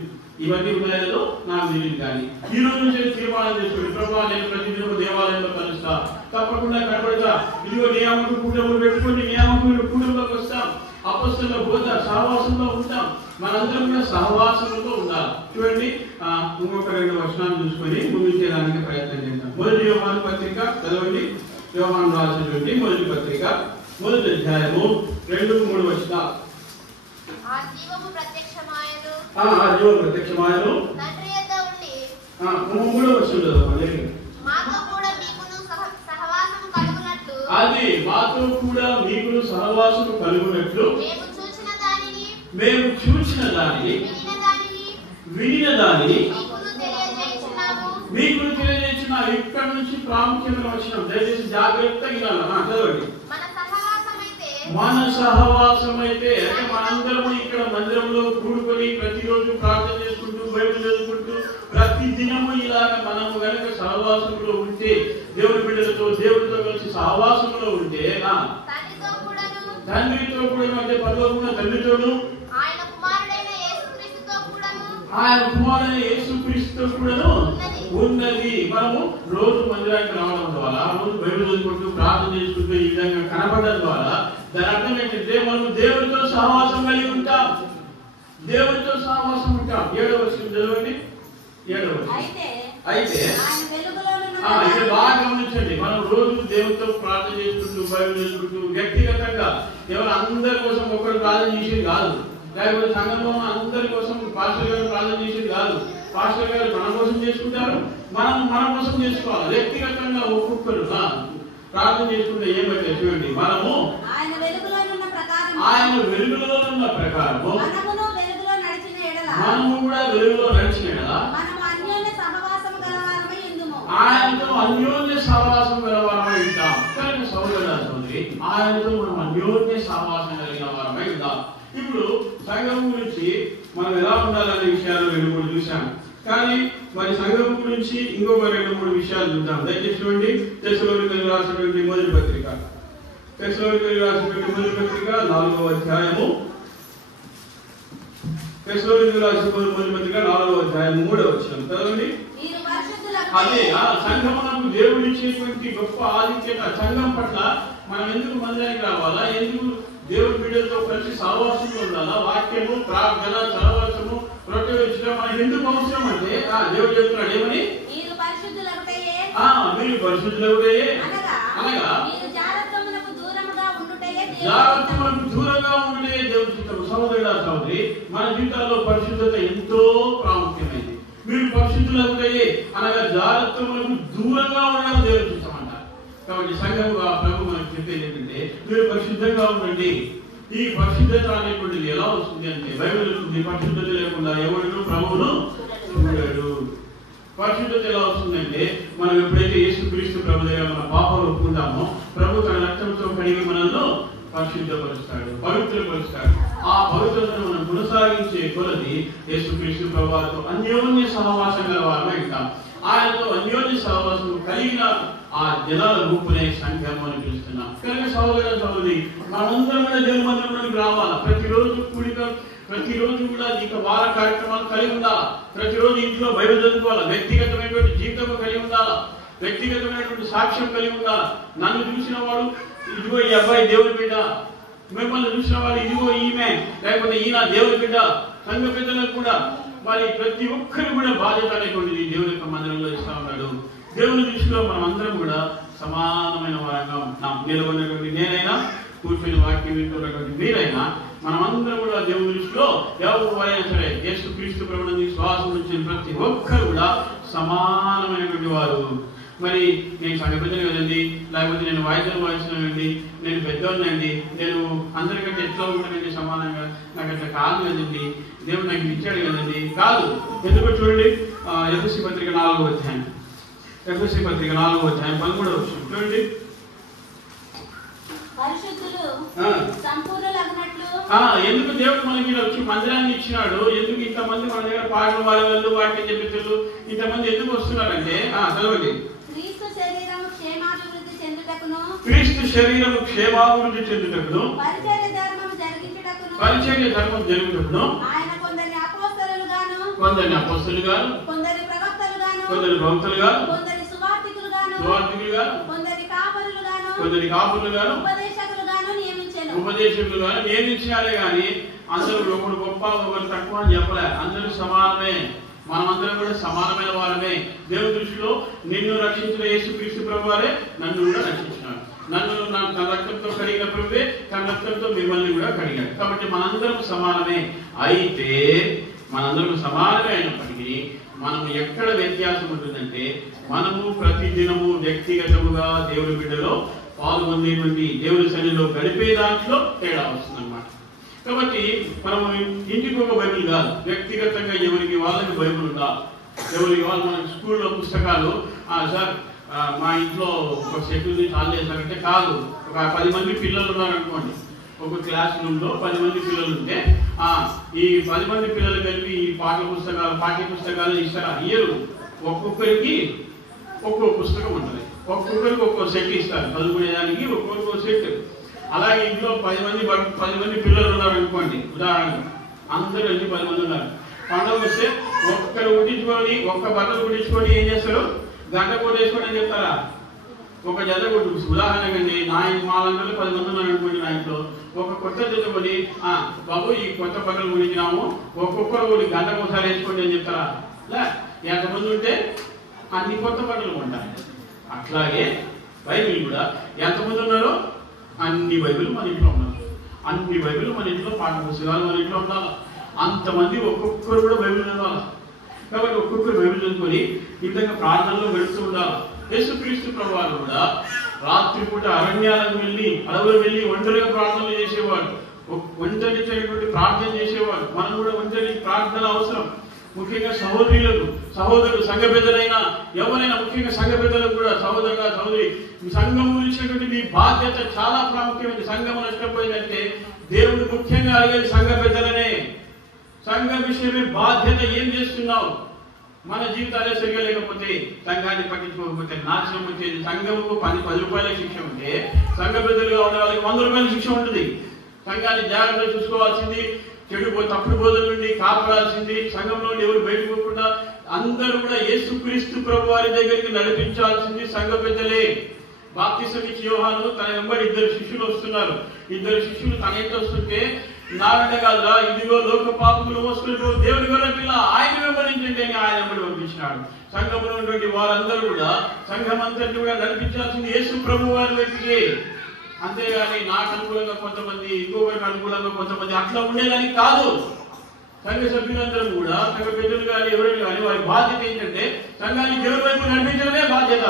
ఇవన్నీ ఉన్నాయో నాకు తెలియదు. కానీ ఈ రోజు నుంచి తీర్మానం చేసుకోండి, ప్రభావ నేను ప్రతిదినం దేవాలయంలో కలుస్తా, తప్పకుండా కనబడతా. ఇదిగో నియామక కూటములు పెట్టుకోండి, నియామక కూటంలోకి వస్తాం, అపొస్తలుల బోధ సహవాసంలో ఉంటాం. మనందరం కూడా సహవాసంలో ఉండాలి. చూడండి, ఇంకొక 2 వచనాలు చూసుకొని ముగించేదానికి ప్రయత్నం చేద్దాం. మొదటి యోహాను పత్రిక చదవండి. యోహాను రాసినటువంటి మొదటి పత్రిక 1వ అధ్యాయము 2-3 వచనాలు. ఆ జీవము ప్రత్యక్షమాయెను, తండ్రి యొద్ద ఉండి 3వ వచనం చదవండి. మాతో కూడా మీకును సహవాసము కలుగునట్లు, అది మాతో కూడా మీకును సహవాసము కలుగునట్లు మేము చూచిన దానిని వినిన దానిని మీకు తెలియజేసిన. ఇక్కడ నుంచి ప్రాముఖ్యమైన వచనం, దయచేసి జాగ్రత్తగా చదవండి. మన సహవాసమైతే అంటే మనందరము ఇక్కడ మందిరంలో కూడుకొని ప్రతిరోజు ప్రార్థన చేసుకుంటూ బైబిల్ చదువుకుంటూ ప్రతి దినము ఇలాగ మనము గనక సహవాసంలో ఉంటే, దేవుని బిడ్డలతో దేవుడితో కలిసి సహవాసంలో ఉంటే, తండ్రితో కూడా అంటే పరలోకమున తండ్రితోను ఆయన కుమారుడైన యేసుక్రీస్తుతో కూడాను ఉన్నది. మనము రోజు మందిరానికి రావడం ద్వారా, రోజు బైబిల్ చదువుకుంటూ ప్రార్థన చేసుకుంటూ ఈ విధంగా కనపడడం ద్వారా దాని అర్థం ఏంటంటే మనము దేవుడితో సహవాసం కలిగి ఉంటాం. దేవుడితో సహవాసం ఉంటాం. 7వ వచనం చదవండి. 7వ వచనం. అయితే ఇది బాగా గమనించండి. మనం రోజు దేవుడితో ప్రార్థన చేసుకుంటూ బైబిల్ చేసుకుంటూ వ్యక్తిగతంగా ఎవరు అందరి కోసం ఒకరు ప్రార్థన చేసేది కాదు, లేకపోతే సంఘంలో అందరి కోసం పాస్టర్ గారు ప్రార్థన చేసేది కాదు. పాస్టర్ గారు మన కోసం చేసుకుంటారు, మనం మన కోసం చేసుకోవాలి. వ్యక్తిగతంగా ఒక్కొక్కరు ప్రార్థన చేసుకుంటే ఏమైతే చూడండి, మనము ఆయన వెలుగులో ఉన్న ప్రకారము మనము కూడా వెలుగులో నడిచిన ఎడల ఆయనతో అన్యోన్య సహవాసం గలవారమై ఉంటాం. కనుక సహోదరుల సహోదరి, ఆయనతో మనం అన్యోన్య సహవాసం కలిగిన వారమై ఉంటాం. ఇప్పుడు సంఘం గురించి మనం ఎలా ఉండాలనే విషయాలు 2-3 చూసాం. కానీ మరి సంఘం గురించి ఇంకొక 2-3 విషయాలు చూద్దాం. దయచేసి చూడండి, తెస్సలోనికీయులకు రాసినటువంటి మొదటి పత్రిక తెస్సలోనికీయులకు రాసిన మొదటి పత్రిక 4వ అధ్యాయము. తెస్సలోనికీయులకు రాసిన మొదటి పత్రిక 4వ అధ్యాయం 3వ వచనం చదవండి. అదే సంఘమునకు దేవుడు ఇచ్చేటువంటి గొప్ప ఆధిక్యత. సంఘం పట్ల మనం ఎందుకు మందిరానికి రావాలా, ఎందుకు దేవుడి బిడ్డలతో కలిసి సహవాసంలో ఉండాలా, వాక్యము, ప్రార్థన, సహవాసము, రొట్టె విషయం మనకి ఎందుకు అవసరం అంటే దేవుడు చెప్తున్నాడు ఏమని, మీరు పరిశుద్ధులవుటయే అనగా జారత్వమునకు దూరంగా ఉండుటయే దేవుడి చిత్తము. సహోదరుడా సహోదరి, మన జీవితాల్లో పరిశుద్ధత ఎంతో ప్రాముఖ్యమైనది. మీరు పరిశుద్ధులవుటయే అనగా జారత్వములకు దూరంగా ఉండడం దేవుడి చిత్తం అంటారు. కాబట్టి సంఘముగా ప్రభు మనకు చెప్పేది ఏంటంటే మీరు పరిశుద్ధంగా ఉండండి. ఈ పరిశుద్ధత అనేటువంటిది ఎలా వస్తుంది అంటే బైబిల్ వస్తుంది, పరిశుద్ధత లేకుండా ఎవడు ప్రభువును చూడడు. పరిశుద్ధత ఎలా వస్తుందంటే మనం ఎప్పుడైతే యేసుక్రీస్తు ప్రభు దగ్గర మన పాపాలు ఒప్పుకుంటామో ప్రభు తన రక్తంతో కడిగి మనల్ని పరిశుద్ధపరుస్తాడు, పవిత్రపరుస్తాడు. ఆ పవిత్రతను మనం కొనసాగించే కొలది యేసుక్రీస్తు ప్రభువుతో అన్యోన్య సహవాసం గల వారమై ఉంటాం. ఆయనతో అన్యోన్య సహవాసం కలిగిన ఆ జనాల రూపునే సంఘం అని పిలుస్తున్నాం. కనుక సహోదర సహోదరి, మనందరం కూడా దేవుని మందిరంలోకి రావాలా. ప్రతిరోజు కూడిక, ప్రతిరోజు కూడా నీకు వార కార్యక్రమాలు కలిగి ఉండాలా. ప్రతిరోజు ఇంట్లో బైబిల్ చదువుకోవాలా. వ్యక్తిగతమైనటువంటి జీవితం కలిగి ఉండాలా. వ్యక్తిగతమైనటువంటి సాక్ష్యం కలిగి ఉండాలా. నన్ను చూసిన వాడు ఇదిగో ఈ అబ్బాయి దేవుని బిడ్డ, మిమ్మల్ని చూసిన వాడు ఇదిగో ఈమె, లేకపోతే ఈయన దేవుని బిడ్డ. సంఘ పెద్దలకు కూడా మరి ప్రతి ఒక్కరు కూడా బాధ్యత అనేటువంటిది దేవుని యొక్క మందిరంలో ఇస్తా ఉన్నాడు. దేవుని దృష్టిలో మనం అందరం కూడా సమానమైన వారంగా ఉంటున్నాం. నిలబడినటువంటి నేనైనా, కూర్చొని వాక్యం వింటున్నటువంటి మీరైనా, మనమందరం కూడా దేవుని దృష్టిలో ఎవరైనా సరే యేసుక్రీస్తు ప్రభువుని విశ్వాసం ఉంచిన ప్రతి ఒక్కరు కూడా సమానమైనటువంటి వారు. మరి నేను సంఘ పెద్దను కదండి, లేకపోతే నేను వాయిద్యం వాయించినానండి, నేను పెద్దవాడినండి, నేను అందరికంటే ఎట్లా ఉంటానండి సమానంగా, నాకు అట్లా కాదు కదండి, దేవుడు నాకు ఇచ్చాడు కదండి. కాదు. ఎందుకో చూడండి, ఎఫెసీ పత్రిక 4వ అధ్యాయం, ఎఫెసీ పత్రిక 4వ అధ్యాయం 13వ వచనం చూడండి. ఎందుకు దేవుడు మనకి వచ్చి మందిరాన్ని ఇచ్చినాడు, ఎందుకు ఇంతమంది మన దగ్గర పాటలు పాడేవాళ్ళు, వాక్యం చెప్పేవాళ్ళు ఇంతమంది ఎందుకు వస్తున్నారంటే చదవండి. క్రీస్తు శరీరము క్షేమాభివృద్ధి చెందుటకును పరిచర్య ధర్మం జరుగుటకును కొందరిని అపోస్తలుగాను, కొందరి ప్రవక్తలుగాను, కొందరి సువార్తికులుగాను, కొందరి కాపరులుగాను, ఉపదేశకులుగాను నియమించాలే గాని అందరూ ఒకడు గొప్ప ఒకరు తక్కువ అని చెప్పలే. అందరూ సమానమే. మనమందరం కూడా సమానమైన వారమే. దేవుని దృష్టిలో నిన్ను రక్షించిన యేసుక్రీస్తు ప్రభువారే నన్ను కూడా రక్షించినాడు. నన్ను తన రక్తంతో కడిగిన ప్రభువే తన రక్తంతో మిమ్మల్ని కూడా కడిగాడు. కాబట్టి మనందరం సమానమే. అయితే మనందరం సమానమే అయినప్పటికీ మనం ఎక్కడ వ్యత్యాసం ఉంటుందంటే మనము ప్రతి దినము వ్యక్తిగతముగా దేవుని బిడ్డలో పాల్గొనేటువంటి దేవుని సన్నిధిలో గడిపే దాంట్లో తేడా వస్తుందన్నమాట. కాబట్టి మనము ఇంటికి ఒక బైబిల్ కాదు, వ్యక్తిగతంగా ఎవరికి వాళ్ళకి బైబిల్ ఉండాలి. ఎవరికి వాళ్ళు మన స్కూల్లో పుస్తకాలు సార్ మా ఇంట్లో ఒక సెక్యూరిటీ చాలు చేశారంటే కాదు. ఒక 10 మంది పిల్లలు ఉన్నారనుకోండి, ఒక క్లాస్ రూమ్లో 10 మంది పిల్లలు ఉంటే ఈ 10 మంది పిల్లలు కలిపి ఈ పాఠ్య పుస్తకాలు ఇస్తారా? ఇయ్యరు. ఒక్కొక్కరికి ఒక్కో పుస్తకం ఉంటుంది, ఒక్కొక్కరికి ఒక్కో సెట్ ఇస్తారు చదువుకునేదానికి, ఒక్కొక్కరికి ఒక సెట్. అలాగే ఇంట్లో 10 మంది పిల్లలు ఉన్నారు అనుకోండి, ఉదాహరణకు అందరూ వచ్చి 10 మంది ఉన్నారు. పండుగ వస్తే ఒక్కరు కుట్టించుకొని, ఒక్క బట్టలు కుట్టించుకొని ఏం చేస్తారు? గంట కొట్టేసుకోండి అని చెప్తారా? ఒక జత కొట్టు. ఉదాహరణకండి మా లందరూ 10 మంది ఉన్నారు అనుకోండి, నా ఇంట్లో ఒక కొత్త జత కొని బాబు ఈ కొత్త బట్టలు కుట్టించినాము, ఒక్కొక్కరు కూడా గంటకు ఒకసారి వేసుకోండి అని చెప్తారా? ఎంతమంది ఉంటే అన్ని కొత్త బట్టలు కొంటారు. అట్లాగే బైబిల్ కూడా ఎంతమంది ఉన్నారో అన్ని బైబిల్ మన ఇంట్లో ఉన్నారు. అన్ని బైబిల్ మన ఇంట్లో పాఠ్య పుస్తకాలు మన ఇంట్లో ఉండాలి. అంతమంది ఒక్కొక్కరు కూడా బైబిల్ చదవాలి. కాబట్టి ఒక్కొక్కరు బైబిల్ చదువుకొని ఈ విధంగా ప్రార్థనలో వెళుతూ ఉండాలి. యేసుక్రీస్తు ప్రభువారు కూడా రాత్రిపూట అరణ్యాలకు వెళ్ళి, అడవులు వెళ్ళి ఒంటరిగా ప్రార్థనలు చేసేవాడు. ఒంటరిచేటువంటి ప్రార్థన చేసేవాడు. మనం కూడా ఒంటరి ప్రార్థన అవసరం. ముఖ్యంగా సహోదరులు సంఘ పెద్దలైనా ఎవరైనా, ముఖ్యంగా సంఘ పెద్దలకు కూడా సహోదరి సంఘం గురించినటువంటి మీ బాధ్యత చాలా ప్రాముఖ్యమైనది. సంఘం నష్టపోయిందంటే దేవుడు ముఖ్యంగా అడిగేది సంఘ పెద్దలనే. సంఘ విషయమే బాధ్యత. ఏం చేస్తున్నావు? మన జీవితాలే సరిగా లేకపోతే, సంఘాన్ని పట్టించుకోకపోతే నాశనం వచ్చేది. సంఘముకు 10 రూపాయల శిక్ష ఉంటే సంఘ పెద్దలుగా ఉన్న వాళ్ళకి 100 రూపాయల శిక్ష ఉంటుంది. సంఘాన్ని జాగ్రత్తగా చూసుకోవాల్సింది, తప్పుడు బోధల నుండి కాపాడాల్సింది, సంఘంలో నుండి ఎవరు బయటకు పోకుండా అందరూ కూడా యేసుక్రీస్తు ప్రభు వారి దగ్గరికి నడిపించాల్సింది సంఘ పెద్దలే. బాప్తిసం ఇచ్చి యోహాను తన వెంబడి 2 శిష్యులు వస్తున్నారు. 2 శిష్యులు తన ఎంత వస్తుంటే, నారంటే కాదురా, ఇదిగో లోక పాపములు మోసుకుని దేవుడి గొర్రె పిల్ల, ఆయన వెంబడించండి అని ఆయన వెంబడి పంపించినాడు. సంఘంలో ఉన్నటువంటి వారందరూ కూడా, సంఘం అంతటి కూడా నడిపించాల్సింది యేసు ప్రభు వారి వ్యక్తికి. అంతేగాని నాకు అనుకూలంగా కొంతమంది, ఇంకొకరికి అనుకూలంగా కొంతమంది అట్లా ఉండేదానికి కాదు. సంఘ సభ్యులందరూ కూడా, సంఘ పెద్దలు కానీ ఎవరైనా కానీ వారి బాధ్యత ఏంటంటే సంఘాన్ని దేవుడి వైపు నడిపించడమే బాధ్యత.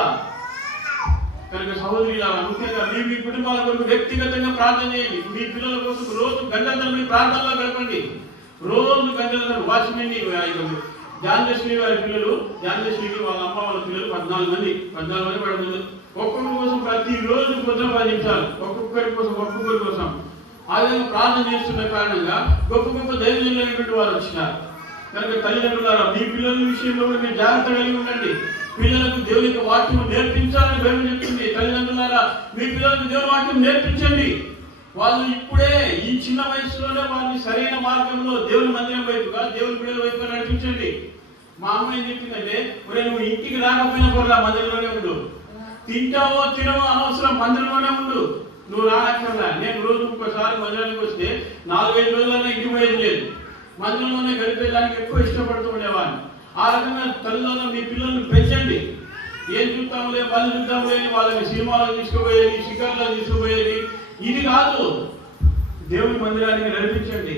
కనుక సహోదరుల ముఖ్యంగా మీ కుటుంబాల కొరకు వ్యక్తిగతంగా ప్రార్థన చేయండి. మీ పిల్లల కోసం రోజు గంటల ప్రార్థనలో గడపండి. రోజు గంటల వాచ్మెన్ జాన్లక్ష్మి వారి పిల్లలు, జాన్లక్ష్మి వాళ్ళ అమ్మ వాళ్ళ పిల్లలు 14 మంది పడుతుంది. ఒక్కొక్కరి కోసం ప్రతిరోజు పొద్దున 10 నిమిషాలు ఒక్కొక్కరి కోసం ఆ విధంగా ప్రార్థన చేస్తున్న కారణంగా గొప్ప గొప్ప దైవజనులైనటువంటి వారు వచ్చినారు. కనుక తల్లిదండ్రులారా, మీ పిల్లల విషయంలో కూడా మీరు జాగ్రత్త కలిగి ఉండండి. పిల్లలకు దేవుని యొక్క వాక్యం నేర్పించాలని బైబిల్ చెప్తుంది. తల్లిదండ్రులారా, మీ పిల్లలకు దేవుని వాక్యం నేర్పించండి. వాళ్ళు ఇప్పుడే ఈ చిన్న వయసులోనే వారిని సరైన మార్గంలో దేవుని మందిరం వైపుగా, దేవుని పిల్లల వైపుగా నడిపించండి. మా అమ్మ ఏం చెప్పిందంటే, నువ్వు ఇంటికి రాకపోయినా కూడా మందిరంలోనే ఉండు, తింటావో తినవో అనవసరం, మందిరంలోనే ఉండు, నువ్వు రానక్కర్లా. నేను రోజుకు ఒకసారి మందిరానికి వస్తే 4-5 రోజులన్నా ఇంటికి పోయేది లేదు. మందిరంలోనే గడిపేదానికి ఎక్కువ ఇష్టపడుతూ ఉండేవాడిని. ఆ రకంగా తల్లిదండ్రులు మీ పిల్లల్ని పెంచండి. ఏం చూద్దాంలే, మళ్ళీ చూద్దాంలే అని వాళ్ళని సినిమాలో తీసుకుపోయేది, షికార్లో తీసుకుపోయేది, ఇది కాదు. దేవుని మందిరానికి నడిపించండి.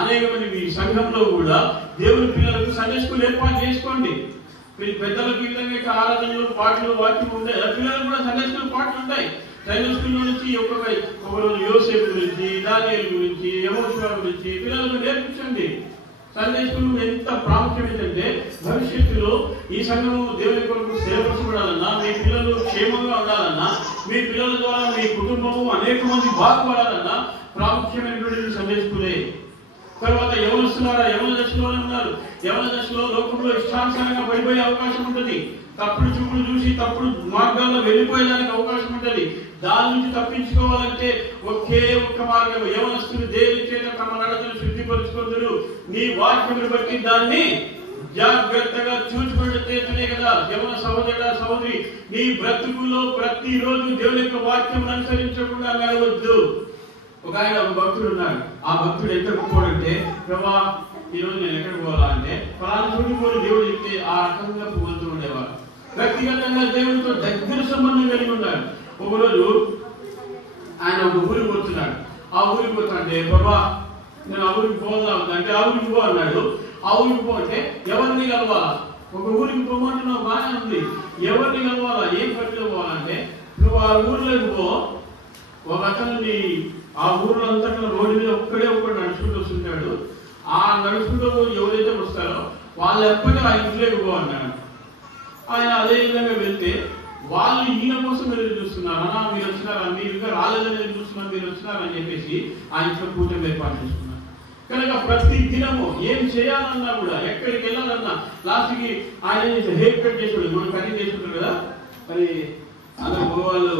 అనేక మంది మీ సంఘంలో కూడా దేవుని పిల్లలకు సండే స్కూల్ ఏర్పాటు చేసుకోండి. పెద్దలకు ఈ విధంగా ఆరాధనలు, పాటలు, వాక్యం ఉంటాయి. పిల్లలకు కూడా సండే స్కూల్ పాటలు ఉంటాయి. సండే స్కూల్ నుంచి ఒకరోజు యోసేపు గురించి, దానియేలు గురించి, యెహోషువ గురించి పిల్లలకు నేర్పించండి. సండే స్కూల్ ఎంత ప్రాముఖ్యం ఏంటంటే, భవిష్యత్తులో ఈ సంఘం దేవుని కొరకు సేవపరచబడాలన్నా, మీ పిల్లలు క్షేమంగా ఉండాలన్నా, మీ పిల్లల ద్వారా మీ కుటుంబము అనేక మంది బాగుపడాలన్నా ప్రాముఖ్యమైనటువంటి సండే స్కూలే. తర్వాత యవనస్తులారా, యవన దశలోనే ఉన్నారు. యవన దశలో లోకంలో ఇష్టానుసారంగా పడిపోయే అవకాశం ఉంటుంది. తప్పుడు చూపులు చూసి తప్పుడు మార్గాల్లో వెళ్ళిపోయేదానికి అవకాశం ఉంటుంది. దాని నుంచి తప్పించుకోవాలంటే ఒకే ఒక్క మార్గం, యవనస్తులు దేవుని చేత తమ నడతను శుద్ధిపరుచుకుందరు. నీ వాక్యమును బట్టి దాన్ని జాగ్రత్తగా చూసుకుంటేనే కదా. యవన సహోదరుడా, సహోదరి, నీ బ్రతుకుల్లో ప్రతిరోజు దేవుని యొక్క వాక్యం అనుసరించకుండా నడవద్దు. ఒక భక్తుడు ఉన్నాడు. ఆ భక్తుడు ఎంత గొప్పవాడంటే, ప్రభా ఈరోజు నేను ఎక్కడికి పోవాలా అంటే, ఫలానా చోటుకి పోయి దేవుడు చెప్తే ఆ రకంగా పోతూ ఉండేవాడు. వ్యక్తిగతంగా దేవుడితో దగ్గర సంబంధం కలిగి ఉన్నాడు. ఒకరోజు ఆయన ఒక ఊరికి పోతున్నాడు. ఆ ఊరికి పోతుంటే, ప్రభా నేను ఆ ఊరికి పోవాలంటే, ఆ ఊరికి పో అన్నాడు. ఆ ఊరికి పో అంటే ఎవరిని కలవాలా? ఒక ఊరికి పోమంటున్నావు, బాగానే ఉంది, ఎవరిని కలవాలా, ఏం పనిలో పోవాలంటే, నువ్వు ఆ ఊర్లోకి పో, ఒక అతను ఆ ఊర్లో అంతట్లో రోడ్డు మీద ఒక్కడే నడుచుకుంటూ వస్తుంటాడు. ఆ నడుచుకుంటూ ఎవరైతే వస్తారో వాళ్ళు ఎప్పటికీ ఆ ఇంట్లోకి పో అన్నాడు. ఆయన అదే విధంగా వెళ్తే వాళ్ళు ఈయన కోసం ఎదురు చూస్తున్నారు. అన్నా మీరు వచ్చినారా, మీరు ఇంకా రాలేదని ఎదురు చూస్తున్నారు, మీరు వచ్చినారని చెప్పేసి ఆ ఇంట్లో కూటమి ఏర్పాటు చేసుకున్నారు. కనుక ప్రతి దినము ఏం చేయాలన్నా కూడా, ఎక్కడికి వెళ్ళాలన్నా లాస్ట్కి ఆయన హెయిర్ కట్ చేసుకుంటారు. మనం కటింగ్ చేసుకుంటారు కదా, మరి అందరూ వాళ్ళు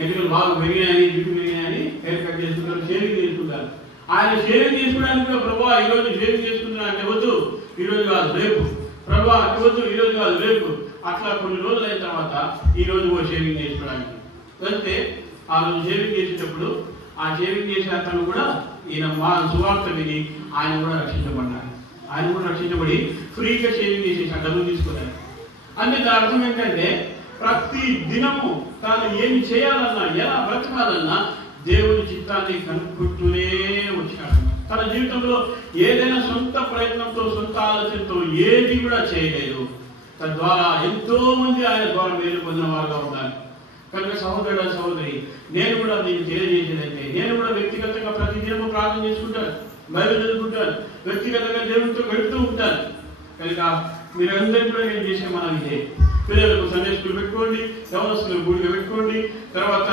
ఎన్నికలు బాగా పెరిగాయని, జుట్టు పెరిగాయని హెయిర్ కట్ చేసుకుంటారు, షేవింగ్ చేసుకుంటారు. ఆయన షేవింగ్ చేసుకోవడానికి కూడా, ప్రభా ఈరోజు షేవింగ్ చేసుకుంటున్నా అంటే, వద్దు ఈరోజు కాదు రేపు, ప్రభా వద్దు ఈరోజు కాదు రేపు, అట్లా కొన్ని రోజులు అయిన తర్వాత ఈ రోజు షేవింగ్ చేసుకోవడానికి వెళ్తే, ఆ రోజు షేవింగ్ చేసేటప్పుడు ఆ షేవింగ్ చేసే అతను కూడా ఈయన మా సువార్త విని ఆయన కూడా రక్షించబడ్డాడు. ఆయన కూడా రక్షించబడి ఫ్రీగా షేవింగ్ చేసేసి డబ్బులు తీసుకున్నాడు. అంటే దాని అర్థం ఏంటంటే, ప్రతి దినము తాను ఏమి చేయాలన్నా, ఎలా బ్రతకాలన్నా దేవుని చిత్తాన్ని కనుక్కుంటూనే వచ్చాడు. తన జీవితంలో ఏదైనా సొంత ప్రయత్నంతో, సొంత ఆలోచనతో ఏది కూడా చేయలేదు. తద్వారా ఎంతో మంది ఆయన ద్వారా మేలు పొందిన వారుగా ఉన్నారు. కనుక సహోదరుడు, సహోదరి, నేను కూడా దీన్ని తెలియజేసేదంటే, నేను కూడా వ్యక్తిగతంగా ప్రతి దినము ప్రార్థన చేసుకుంటాను, బైబిల్ చదువుకుంటాను, వ్యక్తిగతంగా దేవునితో గడుపుతూ ఉంటాను. కనుక మీరందరూ కూడా నేను చేసే మనం ఇదే. పిల్లలకు సండే స్కూల్ పెట్టుకోండి, యవనస్తులు గుడిగా పెట్టుకోండి. తర్వాత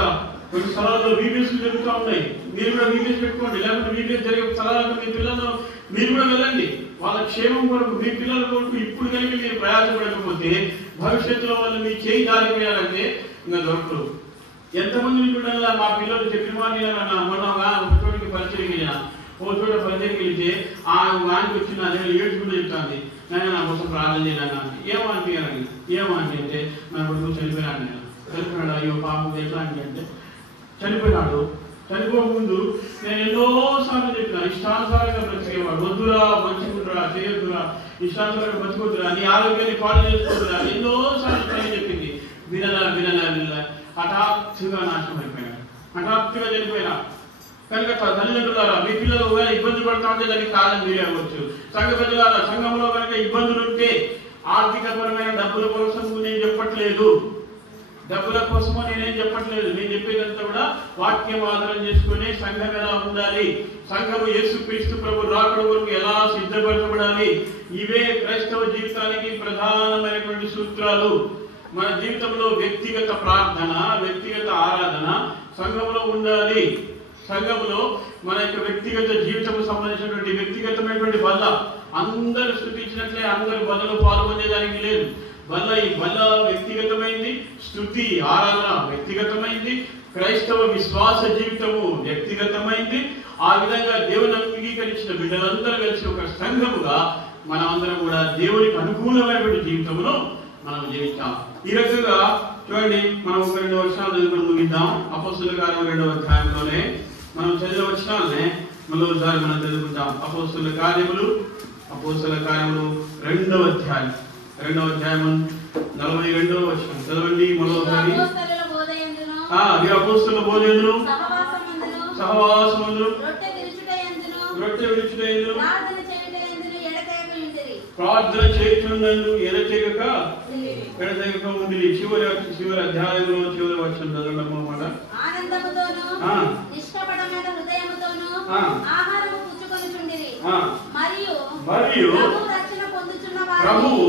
కొన్ని స్థలాల్లో వీడియోస్లు జరుగుతూ ఉన్నాయి, మీరు కూడా వీడియోస్ పెట్టుకోండి. లేకపోతే వీడియోస్ జరిగే స్థలాలకు మీ పిల్లలు మీరు కూడా వెళ్ళండి. వాళ్ళ క్షేమం కొరకు, మీ పిల్లల కొరకు ఇప్పుడు కనుక మీరు ప్రయాసపడకపోతే భవిష్యత్తులో వాళ్ళు మీ చేయి దారిపోయారంటే ఇంకా దొరకరు. ఎంతమందిని చూడాలా, మా పిల్లలు చెప్పిన వాడిని మొన్న ఒక చోటికి పరిచయం వెళ్ళినా, ఓ చోట పరిచయం వెళ్తే ఆ వానికి వచ్చిన నేను ఏడ్చుకుంటూ చెప్తాను, నేను నా కోసం ప్రార్థన చేయను అంటే. ఏమంటే అంటే నా కొడుకు చనిపోయినాడు, నేను చనిపోయినాడు, అయ్యో పాపం ఎట్లా అంటే చనిపోయినాడు. చనిపోకముందు నేను ఎన్నోసార్లు చెప్పిన, ఇష్టానుసారంగా బ్రతికేవాడు, వద్దురా, మంచిగుంటురా, చేయొద్దురా, ఇష్టానుసారంగా బతుకొద్దురా, నీ ఆరోగ్యాన్ని పాడు చేసుకోవద్దురా, ఎన్నోసార్లు తల్లి చెప్పింది. వినలా హఠాత్తుగా నాశనం అయిపోయినాడు, హఠాత్తుగా చనిపోయినా. కనుక తల్లిదండ్రులారా, మీ పిల్లలు ఇబ్బంది పడతా ఉంటే దానికి కారణం మీరే అవ్వచ్చు. సంఘ ప్రజలారా, సంఘంలో కనుక ఇబ్బందులు ఉంటే ఆర్థికపరమైన డబ్బుల కోసం నేను చెప్పట్లేదు, డబ్బుల కోసమో నేనేం చెప్పట్లేదు. నేను చెప్పేదంతా కూడా వాక్యం ఆధారం చేసుకుని సంఘం ఎలా ఉండాలి, సంఘము యేసుక్రీస్తు ప్రభు రాకడ వరకు ఎలా సిద్ధపరచబడాలి, ఇవే క్రైస్తవ జీవితానికి ప్రధానమైనటువంటి సూత్రాలు. మన జీవితంలో వ్యక్తిగత ప్రార్థన, వ్యక్తిగత ఆరాధన సంఘంలో ఉండాలి. సంఘంలో మన యొక్క వ్యక్తిగత జీవితం సంబంధించినటువంటి వ్యక్తిగతమైనటువంటి బల్ల అందరూ స్తుతించినట్లే అందరూ బలలో పాల్గొనేదానికి లేదు. ఈ బల్ల వ్యక్తిగతమైంది, స్తుతి ఆరాధన వ్యక్తిగతమైంది, క్రైస్తవ విశ్వాస జీవితము వ్యక్తిగతమైంది. ఆ విధంగా దేవుని అంగీకరించిన బిడ్డలందరూ కలిసి ఒక సంఘముగా మనం అందరం కూడా దేవునికి అనుకూలమైనటువంటి జీవితమును మనం జీవించాం. ఈ రకంగా చూడండి, మనం ఒక 2 వచనాలు చదువుకొని ముగిద్దాం. అపోస్తలుల కార్యములు 2వ అధ్యాయంలోనే మనం చదివిన వచనాలనే మరోసారి మనం చదువుకుంటాం. అపోస్తలుల కార్యములు 2వ అధ్యాయం 42వ వచనం చదవండి మరోసారి. అపోస్తలుల బోధయందును సహవాసమందును రొట్టె విరుచుటయందును ప్రార్థన చేయుచుండందు ఎడతెగక ఉండి. చివరి అధ్యాయంలో చివరి వచనం చదవడం అన్నమాట. మరియు ప్రభువు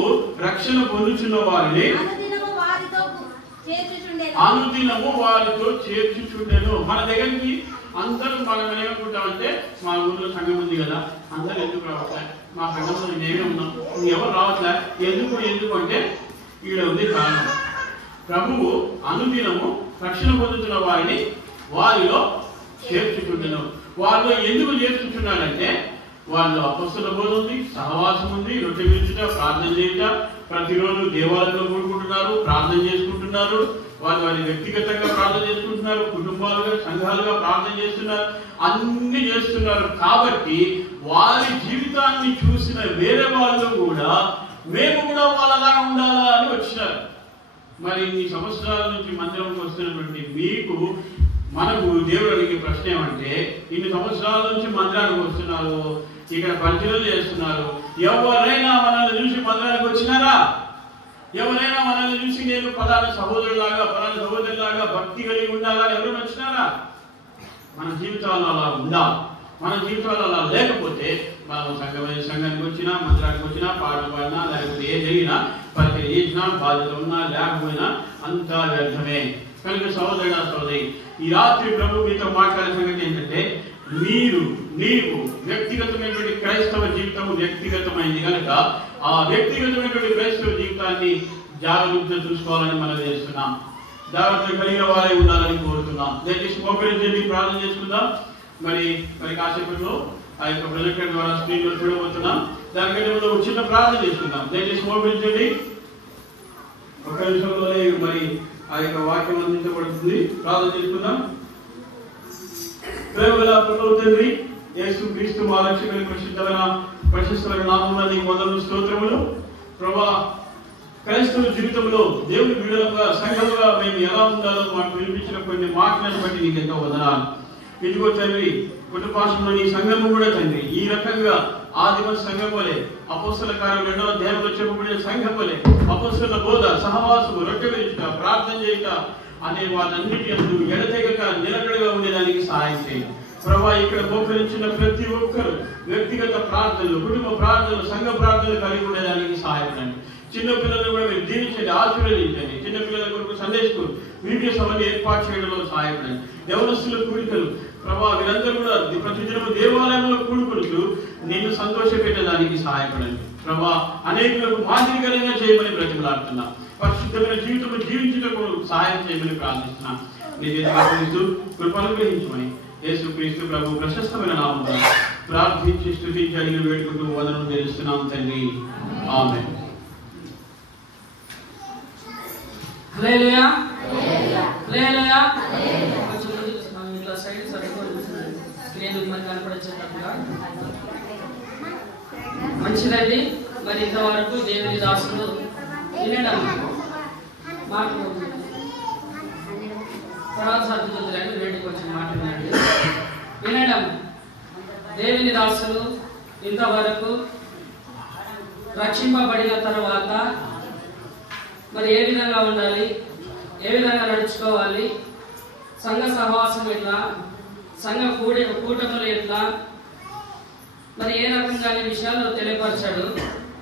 రక్షణ పొందుచున్న వారిని అనుదినము వారితో చేర్చుచుండెను. మన దగ్గరికి అందరూ మనం ఏమనుకుంటామంటే, మా ఊర్లో సంఘం ఉంది కదా, అందరూ ఎందుకు రావట్లే, మా సంఘంలో నేనే ఉన్నాం, ఎవరు రావట్లే, ఎందుకు అంటే ఈడ ఉంది కారణం. ప్రభువు అనుదినము రక్షణ పొందుతున్న వారిని వారిలో చేర్చుచుండెను. వారిలో ఎందుకు చేర్చుచున్నాడంటే, వాళ్ళు అపొస్తలుల బోధ ఉంది, సహవాసం ఉంది, రొట్టె విరుచుట, ప్రార్థన చేయుట, ప్రతిరోజు దేవాలయంలో కూడుకుంటున్నారు, ప్రార్థన చేసుకుంటున్నారు. వారి వ్యక్తిగతంగా ప్రార్థన చేసుకుంటున్నారు, కుటుంబాలుగా సంఘాలుగా ప్రార్థన చేస్తున్నారు, అన్ని చేస్తున్నారు. కాబట్టి వారి జీవితాన్ని చూసిన వేరే వాళ్ళు కూడా మేము కూడా వాళ్ళలాగా ఉండాలా అని వచ్చినారు. మరి ఇన్ని సంవత్సరాల నుంచి మందిరంకి వస్తున్నటువంటి మీకు మనకు దేవుడు అడిగే ప్రశ్న ఏమంటే, ఇన్ని సంవత్సరాల నుంచి మందిరానికి వస్తున్నారు, ఇక్కడ పరిచయం చేస్తున్నారు, ఎవరైనా మనల్ని చూసి మందిరానికి వచ్చినారా? ఎవరైనా మనల్ని చూసి నేను పలానా సహోదరులాగా భక్తి కలిగి ఉండాలని ఎవరైనా వచ్చినారా? మన జీవితాలు అలా ఉండాలి. మన జీవితాలు అలా లేకపోతే మనం సంఘానికి వచ్చినా, మందిరానికి వచ్చినా, పాటలు పాడినా, లేకపోతే ఏ జరిగినా, పరిచయం చేసినా, బాధ్యత ఉన్నా లేకపోయినా అంతా వ్యర్థమే. కనుక సహోదరి, ఈ రాత్రి ప్రభు మీతో మాట్లాడే సంగతి ఏంటంటే, నీవు వ్యక్తిగతమైనటువంటి క్రైస్తవ జీవితం వ్యక్తిగతమైంది కనుక ఆ వ్యక్తిగతమైనటువంటి క్రైస్తవ జీవితాన్ని జాగ్రత్తగా చూసుకోవాలని మనం చేస్తున్నాం. జాగ్రత్త కలిగిన వారే ఉండాలని కోరుతున్నాం. దయచేసి మోకరించి ప్రార్థన చేసుకుందాం. మరి కాసేపట్లో ఆ యొక్క ప్రొజెక్టర్ ద్వారా స్క్రీన్ లో చూడబోతున్నాం. దానికంటే ముందు ఒక చిన్న ప్రార్థన చేసుకుందాం. దయచేసి మోకరించండి. ఒక నిమిషంలోనే మరి ఆ యొక్క వాక్యం అందించబడుతుంది. ప్రార్థన చేసుకుందాం. ప్రేమగల ప్రభువు తండ్రి యేసుక్రీస్తు మా రక్షకుని పరిశుద్ధమైన నామమున నీకు వందనములు, స్తోత్రములు. ప్రభువా, క్రైస్తవ జీవితంలో దేవుని బిడ్డలుగా సంఘముగా మేము ఎలా ఉండాలో మాకు వినిపించిన కొన్ని మాటలను బట్టి నీకు ఎంతో వందనాలు. ఇదిగో తండ్రి, కుటుంబాంలో నీ సంఘము కూడా తండ్రి ఈ రకంగా ఆదిమ సంఘం వలె, అపోస్తల కార్యం 2వ అధ్యాయంలో చెప్పబడిన సంఘం వలె అపోస్తలుల బోధ, సహవాసము, రొట్టె విరుచుట, ప్రార్థన చేయుట అనే వాటన్నిటి యందు ఎడతెగక నిలకడగా ఉండేదానికి సహాయం చేయండి. ప్రభువా, ఇక్కడ మోకరించిన ప్రతి ఒక్కరు వ్యక్తిగత ప్రార్థనలు, కుటుంబ ప్రార్థనలు, సంఘ ప్రార్థనలు కలిగి ఉండేదానికి సహాయపడండి. చిన్న పిల్లలు కూడా మీరు దీవించండి, ఆశీర్వదించండి. చిన్న పిల్లల కొరకు సందేశం వీడియోస్ అవన్నీ ఏర్పాటు చేయడంలో సహాయపడండి. యవనస్తుల కూడికలు ప్రభా వీరందరూ కూడా ప్రతిదినము దేవాలయంలో కూడుకుంటూ నిన్ను సంతోషపెట్టడానికి సహాయపడండి ప్రభా. అనేకులకు మాదిరికరంగా చేయమని బ్రతిమలాడుతున్నా. పరిశుద్ధమైన జీవితం జీవించుటకు సహాయం చేయమని ప్రార్థిస్తున్నా. నీ చేతి కృపను గ్రహించమని యేసుక్రీస్తు ప్రభు ప్రశస్తమైన నామమున ప్రార్థించి స్తుతించి అడిగి వేడుకుంటూ వందనం చేస్తున్నాం తండ్రి. ఆమేన్. హల్లెలూయా హల్లెలూయా. కొంచెం ముందుకు ఇట్లా సైడ్ సరిపోతుంది స్క్రీన్ మరి కనపడేటట్టుగా మంచిదండి. మరి ఇంతవరకు దేవుని దాసులు వినడం మాటలు తర్వాత సర్దుతుందండి. వేడి కొంచెం మాట వినండి. వినడం దేవుని దాసులు ఇంతవరకు రక్షింపబడిన తర్వాత మరి ఏ విధంగా ఉండాలి, ఏ విధంగా నడుచుకోవాలి, సంఘ సహవాసం ఎట్లా, సంఘ కూటములు ఎట్లా, మరి ఏ రకంగా అనే విషయాలు తెలియపరిచాడు.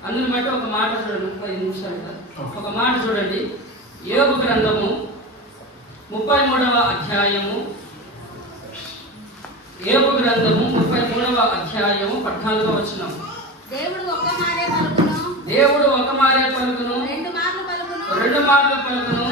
అందుని బట్టి ఒక మాట చూడండి. 30 నిమిషాలు ఒక మాట చూడండి. యోబు గ్రంథము 33వ అధ్యాయము, యోబు గ్రంథము 33వ అధ్యాయము 14వ వచనం. దేవుడు ఒక మారే పలుకును, దేవుడు ఒక మారే పలుకును, రెండు మార్లు పలుకును, రెండు మార్లు పలుకును,